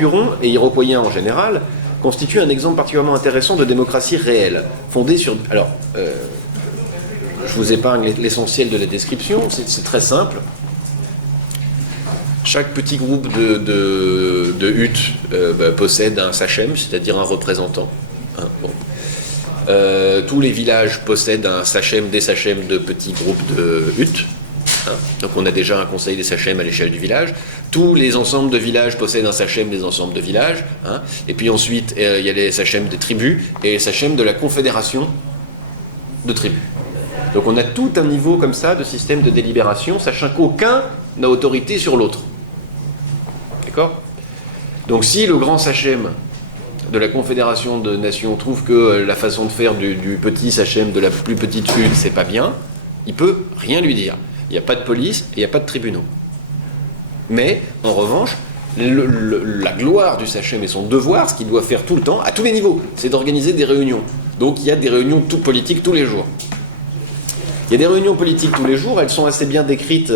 huron, et iroquoien en général, constitue un exemple particulièrement intéressant de démocratie réelle, fondée sur... Alors, je vous épargne l'essentiel de la description, c'est très simple. Chaque petit groupe de huttes possède un sachem, c'est-à-dire un représentant. Hein, bon. Tous les villages possèdent un sachem, des sachems de petits groupes de huttes. Hein. Donc on a déjà un conseil des sachems à l'échelle du village. Tous les ensembles de villages possèdent un sachem des ensembles de villages. Hein. Et puis ensuite, il y a les sachems des tribus et les sachems de la confédération de tribus. Donc on a tout un niveau comme ça de système de délibération, sachant qu'aucun n'a autorité sur l'autre. D'accord ? Donc si le grand sachem de la confédération de nations trouve que la façon de faire du petit sachem de la plus petite hutte, c'est pas bien, il peut rien lui dire. Il n'y a pas de police et il n'y a pas de tribunaux. Mais, en revanche, la gloire du sachem et son devoir, ce qu'il doit faire tout le temps, à tous les niveaux, c'est d'organiser des réunions. Donc il y a des réunions tout politiques tous les jours. Il y a des réunions politiques tous les jours, elles sont assez bien décrites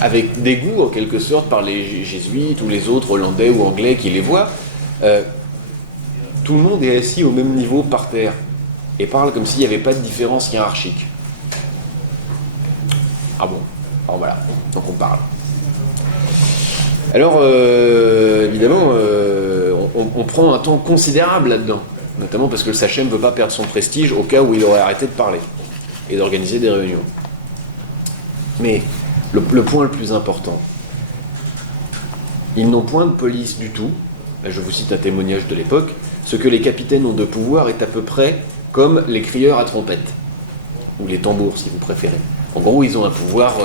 avec dégoût en quelque sorte par les jésuites ou les autres hollandais ou anglais qui les voient. Tout le monde est assis au même niveau par terre et parle comme s'il n'y avait pas de différence hiérarchique. Ah bon? Alors voilà, donc on parle. Alors évidemment, on prend un temps considérable là-dedans, notamment parce que le Sachem ne veut pas perdre son prestige au cas où il aurait arrêté de parler et d'organiser des réunions. Mais le point le plus important, ils n'ont point de police du tout. Là, je vous cite un témoignage de l'époque. Ce que les capitaines ont de pouvoir est à peu près comme les crieurs à trompette, ou les tambours si vous préférez. En gros, ils ont un pouvoir,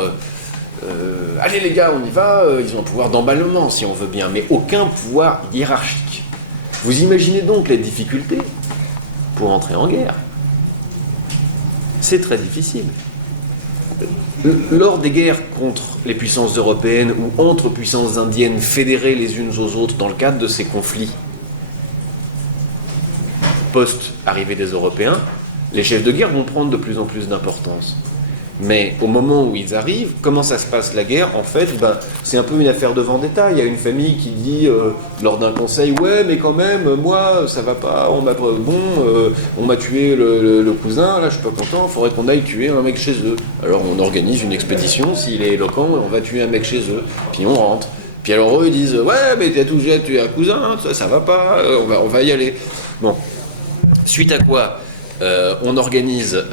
allez les gars, on y va, ils ont un pouvoir d'emballement si on veut bien, mais aucun pouvoir hiérarchique. Vous imaginez donc les difficultés pour entrer en guerre. C'est très difficile. Lors des guerres contre les puissances européennes ou entre puissances indiennes fédérées les unes aux autres dans le cadre de ces conflits post-arrivée des Européens, les chefs de guerre vont prendre de plus en plus d'importance. Mais au moment où ils arrivent, comment ça se passe la guerre? En fait, c'est un peu une affaire de vendetta. Il y a une famille qui dit lors d'un conseil, ouais, mais quand même, moi, ça va pas. On m'a tué le cousin. Là, je suis pas content. Il faudrait qu'on aille tuer un mec chez eux. Alors, on organise une expédition. S'il est éloquent, on va tuer un mec chez eux. Puis on rentre. Puis alors eux, ils disent, ouais, mais t'as tout tué un cousin. Ça va pas. On va y aller. Bon. Suite à quoi? On organise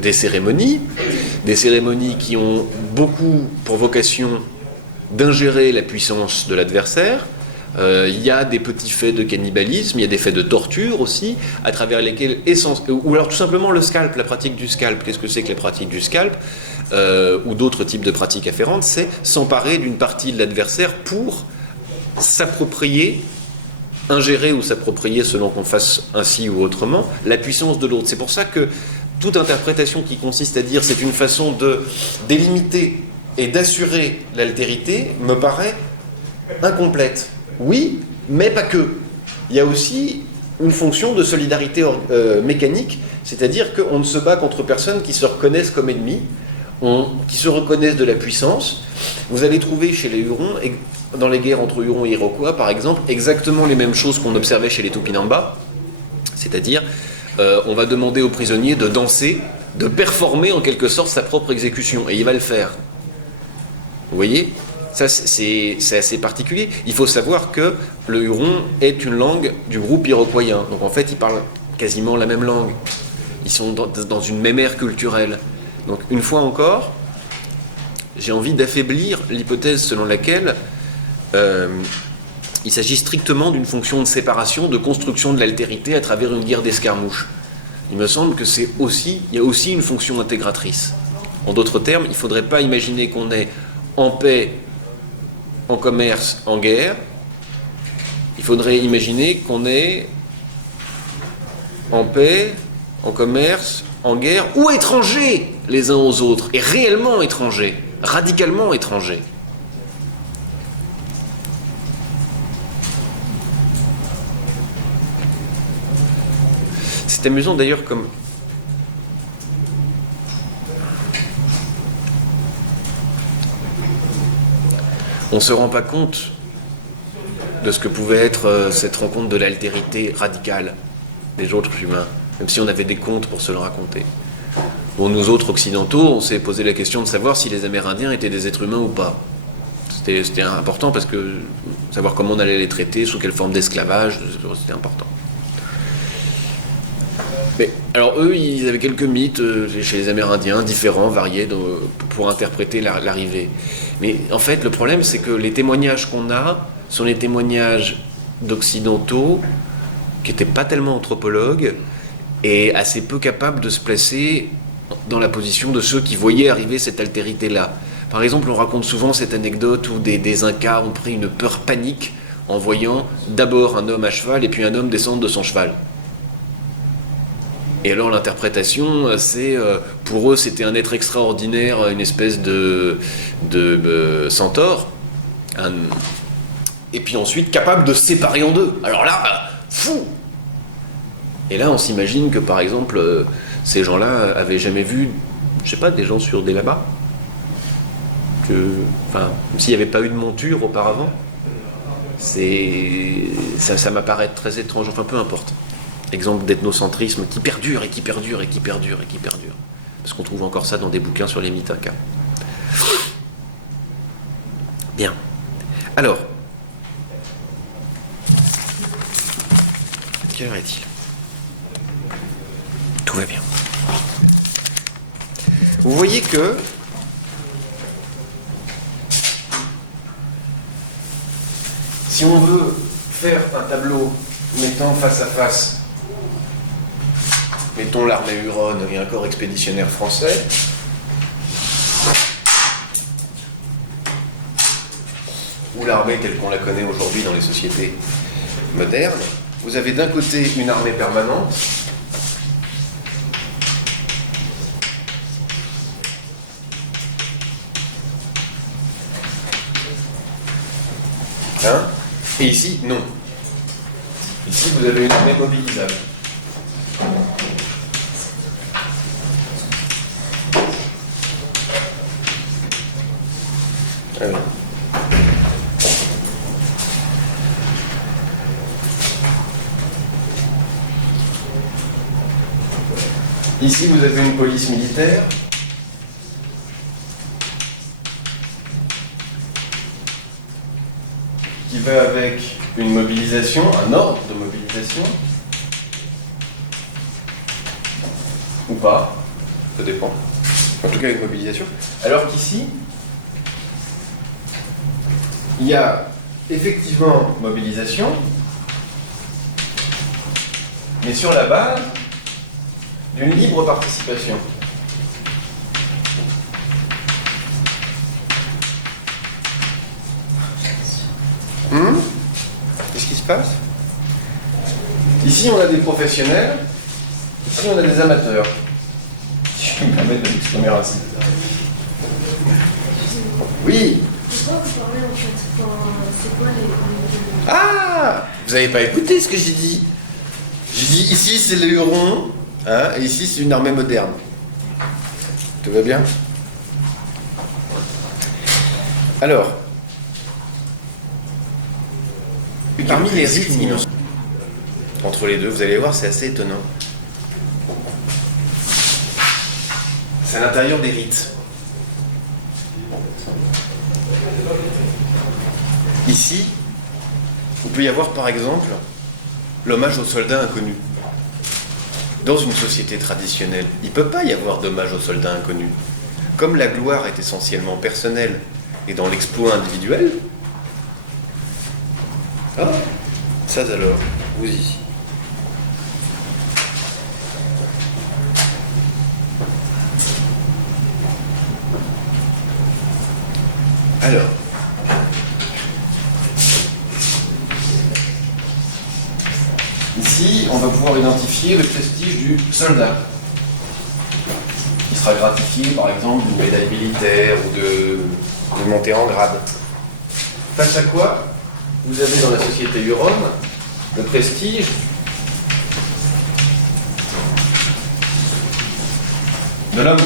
des cérémonies qui ont beaucoup pour vocation d'ingérer la puissance de l'adversaire. Il y a des petits faits de cannibalisme, il y a des faits de torture aussi, à travers lesquels ou alors tout simplement le scalp, la pratique du scalp. Qu'est-ce que c'est que la pratique du scalp ou d'autres types de pratiques afférentes? C'est s'emparer d'une partie de l'adversaire pour s'approprier, ingérer ou s'approprier, selon qu'on fasse ainsi ou autrement, la puissance de l'autre. C'est pour ça que toute interprétation qui consiste à dire c'est une façon de délimiter et d'assurer l'altérité me paraît incomplète. Oui, mais pas que. Il y a aussi une fonction de solidarité mécanique, c'est-à-dire qu'on ne se bat contre personnes qui se reconnaissent comme ennemis, qui se reconnaissent de la puissance. Vous allez trouver chez les Hurons, dans les guerres entre Hurons et Iroquois par exemple, exactement les mêmes choses qu'on observait chez les Tupinamba, c'est-à-dire on va demander au prisonnier de danser, de performer en quelque sorte sa propre exécution, et il va le faire. Vous voyez? Ça, c'est assez particulier. Il faut savoir que le Huron est une langue du groupe iroquoien, donc en fait ils parlent quasiment la même langue, ils sont dans une même ère culturelle. Donc une fois encore, j'ai envie d'affaiblir l'hypothèse selon laquelle il s'agit strictement d'une fonction de séparation, de construction de l'altérité à travers une guerre d'escarmouche. Il me semble que il y a aussi une fonction intégratrice. En d'autres termes, il ne faudrait pas imaginer qu'on est en paix, en commerce, en guerre. Il faudrait imaginer qu'on est en paix, en commerce, en guerre, ou étrangers les uns aux autres, et réellement étrangers, radicalement étrangers. C'est amusant d'ailleurs comme on ne se rend pas compte de ce que pouvait être cette rencontre de l'altérité radicale des autres humains, même si on avait des contes pour se le raconter. Bon, nous autres occidentaux, on s'est posé la question de savoir si les Amérindiens étaient des êtres humains ou pas. C'était important parce que savoir comment on allait les traiter, sous quelle forme d'esclavage, c'était important. Mais, alors eux, ils avaient quelques mythes chez les Amérindiens, différents, variés, pour interpréter l'arrivée. Mais en fait, le problème, c'est que les témoignages qu'on a sont les témoignages d'occidentaux qui n'étaient pas tellement anthropologues et assez peu capables de se placer dans la position de ceux qui voyaient arriver cette altérité-là. Par exemple, on raconte souvent cette anecdote où des Incas ont pris une peur panique en voyant d'abord un homme à cheval et puis un homme descendre de son cheval. Et alors l'interprétation, c'est pour eux c'était un être extraordinaire, une espèce de centaure, et puis ensuite capable de se séparer en deux. Alors là, fou. Et là, on s'imagine que, par exemple, ces gens-là avaient jamais vu, je sais pas, des gens sur des labas. Enfin, s'il n'y avait pas eu de monture auparavant, ça m'apparaît très étrange. Enfin, peu importe. Exemple d'ethnocentrisme qui perdure et qui perdure et qui perdure et qui perdure. Parce qu'on trouve encore ça dans des bouquins sur les mythes incas. Bien. Alors, quelle heure est-il? Tout va bien. Vous voyez que si on veut faire un tableau mettant face à face, mettons l'armée huronne et un corps expéditionnaire français, ou l'armée telle qu'on la connaît aujourd'hui dans les sociétés modernes, vous avez d'un côté une armée permanente, hein, et ici, non. Ici, vous avez une armée mobilisable. Ah oui. Ici, vous avez une police militaire. Qui va avec une mobilisation, un ordre de mobilisation. Ou pas, ça dépend. En tout cas, une mobilisation. Alors qu'ici, il y a effectivement mobilisation, mais sur la base d'une libre participation. Qu'est-ce qui se passe? Ici, on a des professionnels, ici, on a des amateurs. Si je peux me permettre de m'exprimer ainsi. Oui. Pourquoi vous parlez en fait? C'est quoi les... Ah, vous n'avez pas écouté ce que j'ai dit. J'ai dit ici, c'est les Hurons, hein, et ici, c'est une armée moderne. Tout va bien? Alors, parmi les rites entre les deux, vous allez voir, c'est assez étonnant. C'est à l'intérieur des rites. Ici, il peut y avoir par exemple l'hommage aux soldats inconnus. Dans une société traditionnelle, il ne peut pas y avoir d'hommage aux soldats inconnus. Comme la gloire est essentiellement personnelle et dans l'exploit individuel, ah, ça alors, vous y. Alors, ici, on va pouvoir identifier le prestige du soldat, qui sera gratifié par exemple d'une médaille militaire ou de montée en grade. Face à quoi vous avez dans la société huronne le prestige de l'homme.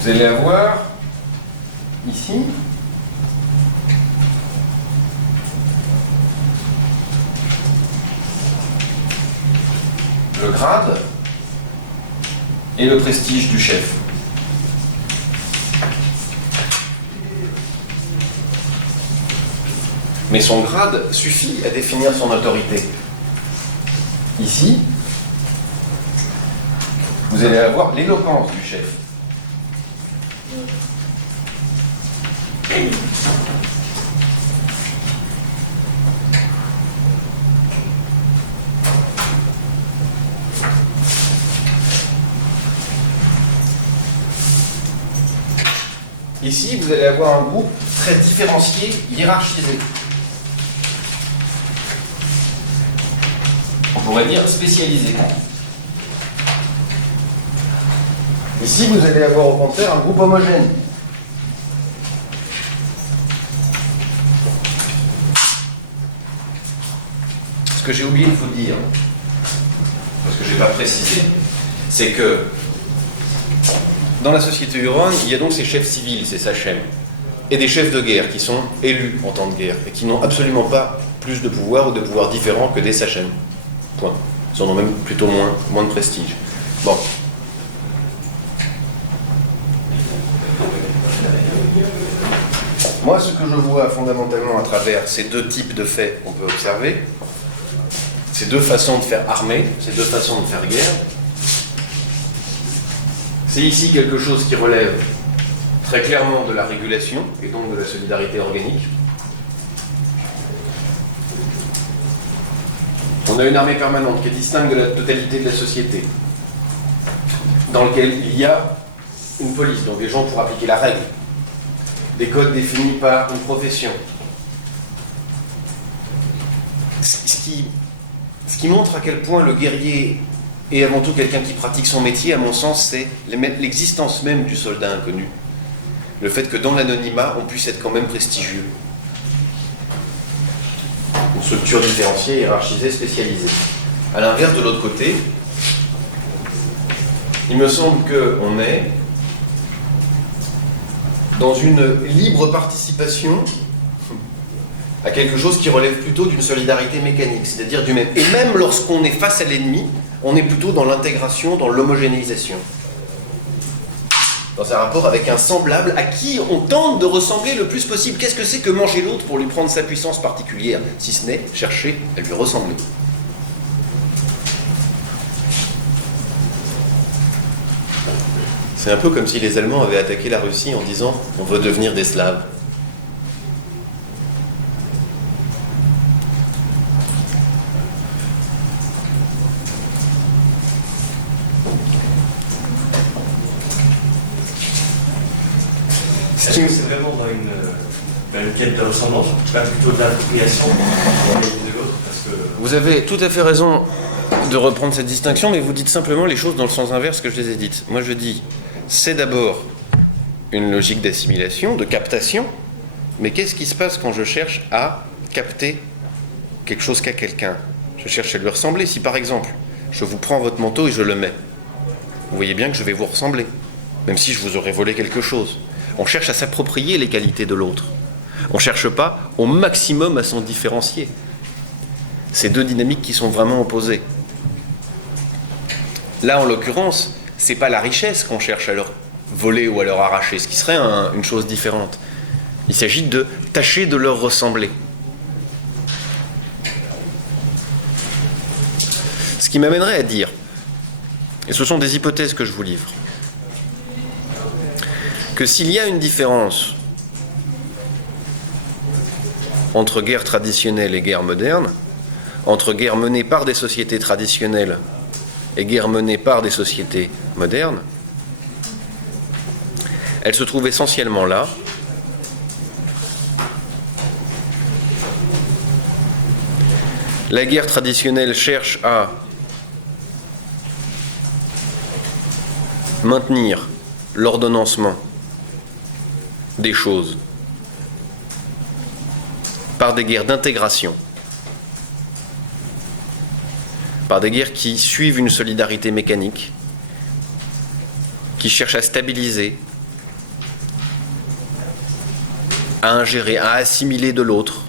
Vous allez avoir ici le grade et le prestige du chef. Mais son grade suffit à définir son autorité. Ici, vous allez avoir l'éloquence du chef. Ici, vous allez avoir un groupe très différencié, hiérarchisé. On pourrait dire spécialisé. Ici, vous allez avoir au contraire un groupe homogène. ce que j'ai oublié de vous dire, parce que je n'ai pas précisé, c'est que dans la société huronne, il y a donc ces chefs civils, ces sachem, et des chefs de guerre qui sont élus en temps de guerre et qui n'ont absolument pas plus de pouvoir ou de pouvoir différents que des sachem. Point. Ils en ont même plutôt moins de prestige. Bon. Moi, ce que je vois fondamentalement à travers ces deux types de faits qu'on peut observer, ces deux façons de faire armée, ces deux façons de faire guerre, c'est ici quelque chose qui relève très clairement de la régulation et donc de la solidarité organique. On a une armée permanente qui est distincte de la totalité de la société, dans laquelle il y a une police, donc des gens pour appliquer la règle, des codes définis par une profession. Ce qui montre à quel point le guerrier est avant tout quelqu'un qui pratique son métier, à mon sens, c'est l'existence même du soldat inconnu. Le fait que dans l'anonymat, on puisse être quand même prestigieux. Une structure différenciée, hiérarchisée, spécialisée. À l'inverse, de l'autre côté, il me semble qu'on est dans une libre participation à quelque chose qui relève plutôt d'une solidarité mécanique, c'est-à-dire du même. Et même lorsqu'on est face à l'ennemi, on est plutôt dans l'intégration, dans l'homogénéisation. Dans un rapport avec un semblable à qui on tente de ressembler le plus possible. Qu'est-ce que c'est que manger l'autre pour lui prendre sa puissance particulière, si ce n'est chercher à lui ressembler? C'est un peu comme si les Allemands avaient attaqué la Russie en disant « on veut devenir des Slaves ». Est-ce que c'est vraiment dans une quête de ressemblance, pas plutôt de l'appropriation de l'autre parce que... Vous avez tout à fait raison de reprendre cette distinction, mais vous dites simplement les choses dans le sens inverse que je les ai dites. Moi je dis, c'est d'abord une logique d'assimilation, de captation, mais qu'est-ce qui se passe quand je cherche à capter quelque chose qu'à quelqu'un? Je cherche à lui ressembler. Si par exemple, je vous prends votre manteau et je le mets, vous voyez bien que je vais vous ressembler, même si je vous aurais volé quelque chose. On cherche à s'approprier les qualités de l'autre. On ne cherche pas au maximum à s'en différencier. C'est deux dynamiques qui sont vraiment opposées. Là, en l'occurrence, c'est pas la richesse qu'on cherche à leur voler ou à leur arracher, ce qui serait une chose différente. Il s'agit de tâcher de leur ressembler. Ce qui m'amènerait à dire, et ce sont des hypothèses que je vous livre, que s'il y a une différence entre guerre traditionnelle et guerre moderne, entre guerre menée par des sociétés traditionnelles et guerre menée par des sociétés modernes, elle se trouve essentiellement là, la guerre traditionnelle cherche à maintenir l'ordonnancement des choses par des guerres d'intégration, par des guerres qui suivent une solidarité mécanique, qui cherchent à stabiliser, à ingérer, à assimiler de l'autre.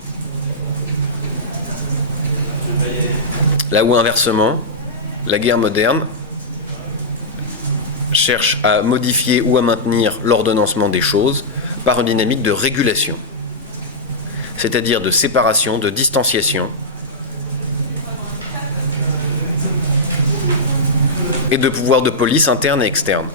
Là où inversement, la guerre moderne cherche à modifier ou à maintenir l'ordonnancement des choses par une dynamique de régulation, c'est-à-dire de séparation, de distanciation et de pouvoir de police interne et externe.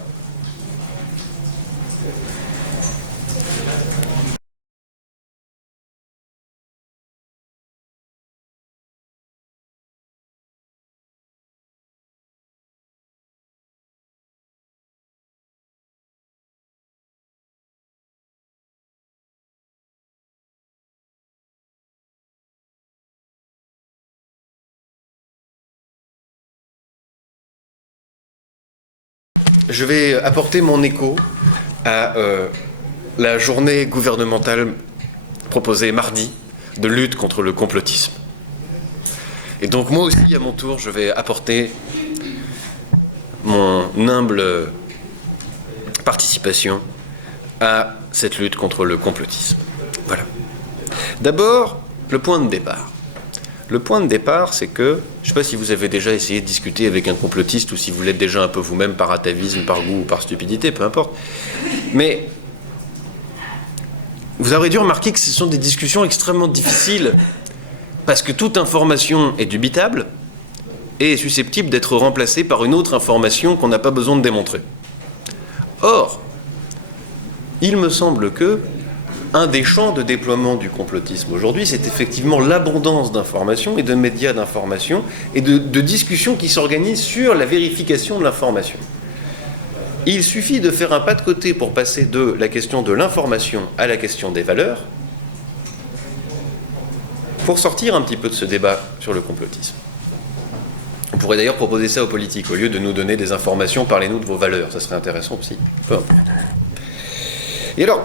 Je vais apporter mon écho à la journée gouvernementale proposée mardi de lutte contre le complotisme. Et donc moi aussi, à mon tour, je vais apporter mon humble participation à cette lutte contre le complotisme. Voilà. D'abord, le point de départ. Le point de départ, c'est que, je ne sais pas si vous avez déjà essayé de discuter avec un complotiste ou si vous l'êtes déjà un peu vous-même par atavisme, par goût ou par stupidité, peu importe. Mais vous aurez dû remarquer que ce sont des discussions extrêmement difficiles parce que toute information est dubitable et est susceptible d'être remplacée par une autre information qu'on n'a pas besoin de démontrer. Or, il me semble que un des champs de déploiement du complotisme aujourd'hui, c'est effectivement l'abondance d'informations et de médias d'information et de discussions qui s'organisent sur la vérification de l'information. Il suffit de faire un pas de côté pour passer de la question de l'information à la question des valeurs, pour sortir un petit peu de ce débat sur le complotisme. On pourrait d'ailleurs proposer ça aux politiques, au lieu de nous donner des informations, parlez-nous de vos valeurs, ça serait intéressant aussi. Peu importe. Et alors,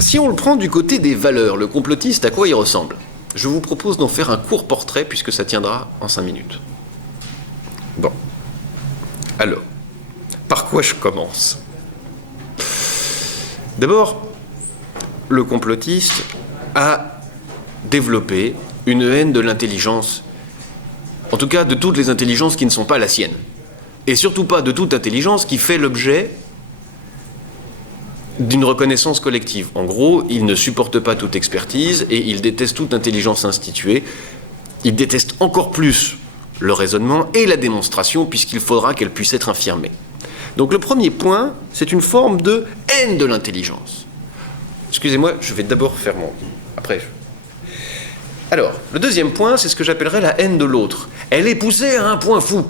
si on le prend du côté des valeurs, le complotiste, à quoi il ressemble ? Je vous propose d'en faire un court portrait, puisque ça tiendra en 5 minutes. Bon. Alors, par quoi je commence ? D'abord, le complotiste a développé une haine de l'intelligence, en tout cas de toutes les intelligences qui ne sont pas la sienne, et surtout pas de toute intelligence qui fait l'objet d'une reconnaissance collective. En gros, il ne supporte pas toute expertise et il déteste toute intelligence instituée. Il déteste encore plus le raisonnement et la démonstration puisqu'il faudra qu'elle puisse être infirmée. Donc le premier point, c'est une forme de haine de l'intelligence. Excusez-moi, je vais d'abord faire mon... Après... Alors, le deuxième point, c'est ce que j'appellerais la haine de l'autre. Elle est poussée à un point fou.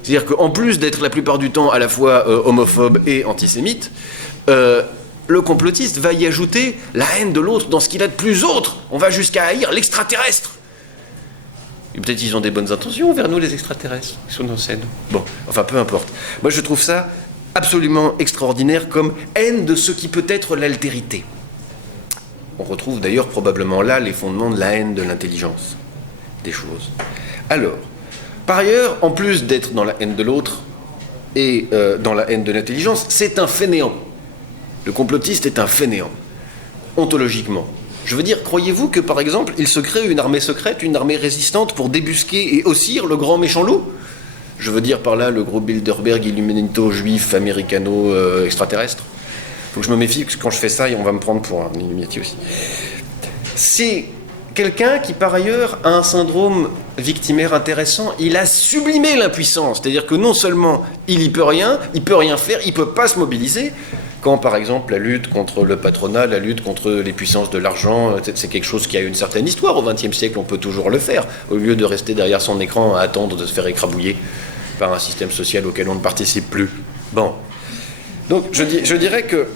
C'est-à-dire qu'en plus d'être la plupart du temps à la fois homophobe et antisémite, le complotiste va y ajouter la haine de l'autre dans ce qu'il a de plus autre. On va jusqu'à haïr l'extraterrestre. Et peut-être qu'ils ont des bonnes intentions vers nous, les extraterrestres, qui sont dans scène. Bon, enfin, peu importe. Moi, je trouve ça absolument extraordinaire comme haine de ce qui peut être l'altérité. On retrouve d'ailleurs probablement là les fondements de la haine de l'intelligence des choses. Alors, par ailleurs, en plus d'être dans la haine de l'autre et dans la haine de l'intelligence, c'est un fainéant. Le complotiste est un fainéant, ontologiquement. Je veux dire, croyez-vous que, par exemple, il se crée une armée secrète, une armée résistante pour débusquer et haussir le grand méchant loup ? Je veux dire par là le groupe Bilderberg, Illuminito, juif, américano, extraterrestre. Faut que je me méfie, parce que quand je fais ça, on va me prendre pour un Illuminati aussi. C'est quelqu'un qui, par ailleurs, a un syndrome victimaire intéressant. Il a sublimé l'impuissance. C'est-à-dire que non seulement il y peut rien faire, il peut pas se mobiliser. Quand, par exemple, la lutte contre le patronat, la lutte contre les puissances de l'argent, c'est quelque chose qui a une certaine histoire. Au XXe siècle, on peut toujours le faire, au lieu de rester derrière son écran à attendre de se faire écrabouiller par un système social auquel on ne participe plus. Bon. Donc, je dirais que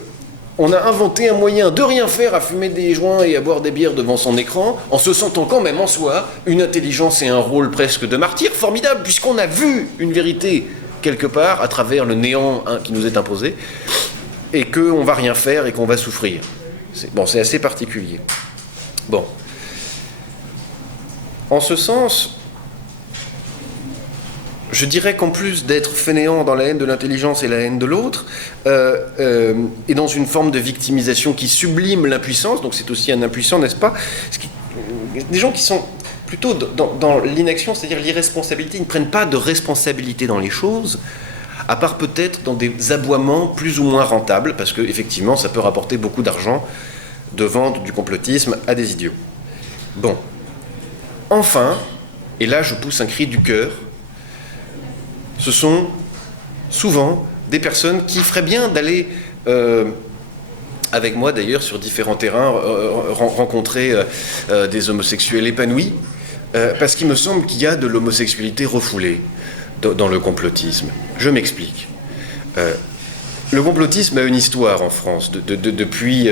on a inventé un moyen de rien faire, à fumer des joints et à boire des bières devant son écran, en se sentant quand même en soi une intelligence et un rôle presque de martyr formidable, puisqu'on a vu une vérité quelque part à travers le néant qui nous est imposé, et qu'on va rien faire et qu'on va souffrir. C'est assez particulier. Bon. En ce sens, je dirais qu'en plus d'être fainéant dans la haine de l'intelligence et la haine de l'autre, et dans une forme de victimisation qui sublime l'impuissance, donc c'est aussi un impuissant, n'est-ce pas ? Des gens qui sont plutôt dans l'inaction, c'est-à-dire l'irresponsabilité, ils ne prennent pas de responsabilité dans les choses, à part peut-être dans des aboiements plus ou moins rentables, parce qu'effectivement, ça peut rapporter beaucoup d'argent de vendre du complotisme à des idiots. Bon. Enfin, et là je pousse un cri du cœur, ce sont souvent des personnes qui feraient bien d'aller, avec moi d'ailleurs, sur différents terrains, rencontrer des homosexuels épanouis, parce qu'il me semble qu'il y a de l'homosexualité refoulée dans le complotisme. Je m'explique. Le complotisme a une histoire en France depuis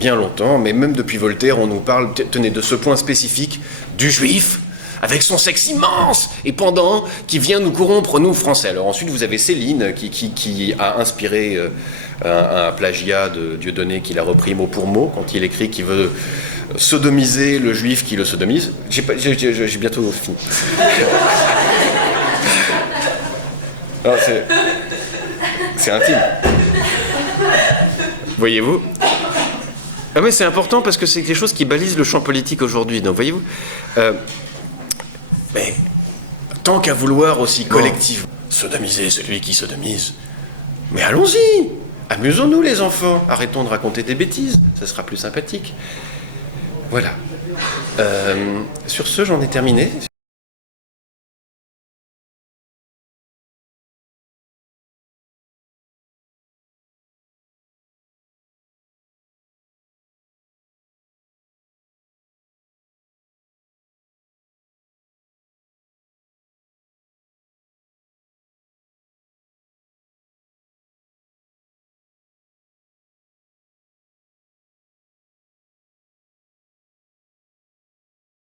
bien longtemps, mais même depuis Voltaire, on nous parle, tenez, de ce point spécifique du juif, avec son sexe immense et pendant, qui vient nous corrompre, nous, Français. Alors ensuite, vous avez Céline, qui a inspiré un plagiat de Dieudonné, qu'il a repris mot pour mot, quand il écrit qu'il veut sodomiser le juif qui le sodomise. J'ai bientôt fini. Non, c'est intime. Voyez-vous? Ah mais c'est important parce que c'est des choses qui balisent le champ politique aujourd'hui. Donc voyez-vous, mais tant qu'à vouloir aussi collectivement sodomiser celui qui sodomise, mais allons-y, amusons-nous les enfants, arrêtons de raconter des bêtises, ça sera plus sympathique. Voilà. Sur ce, j'en ai terminé.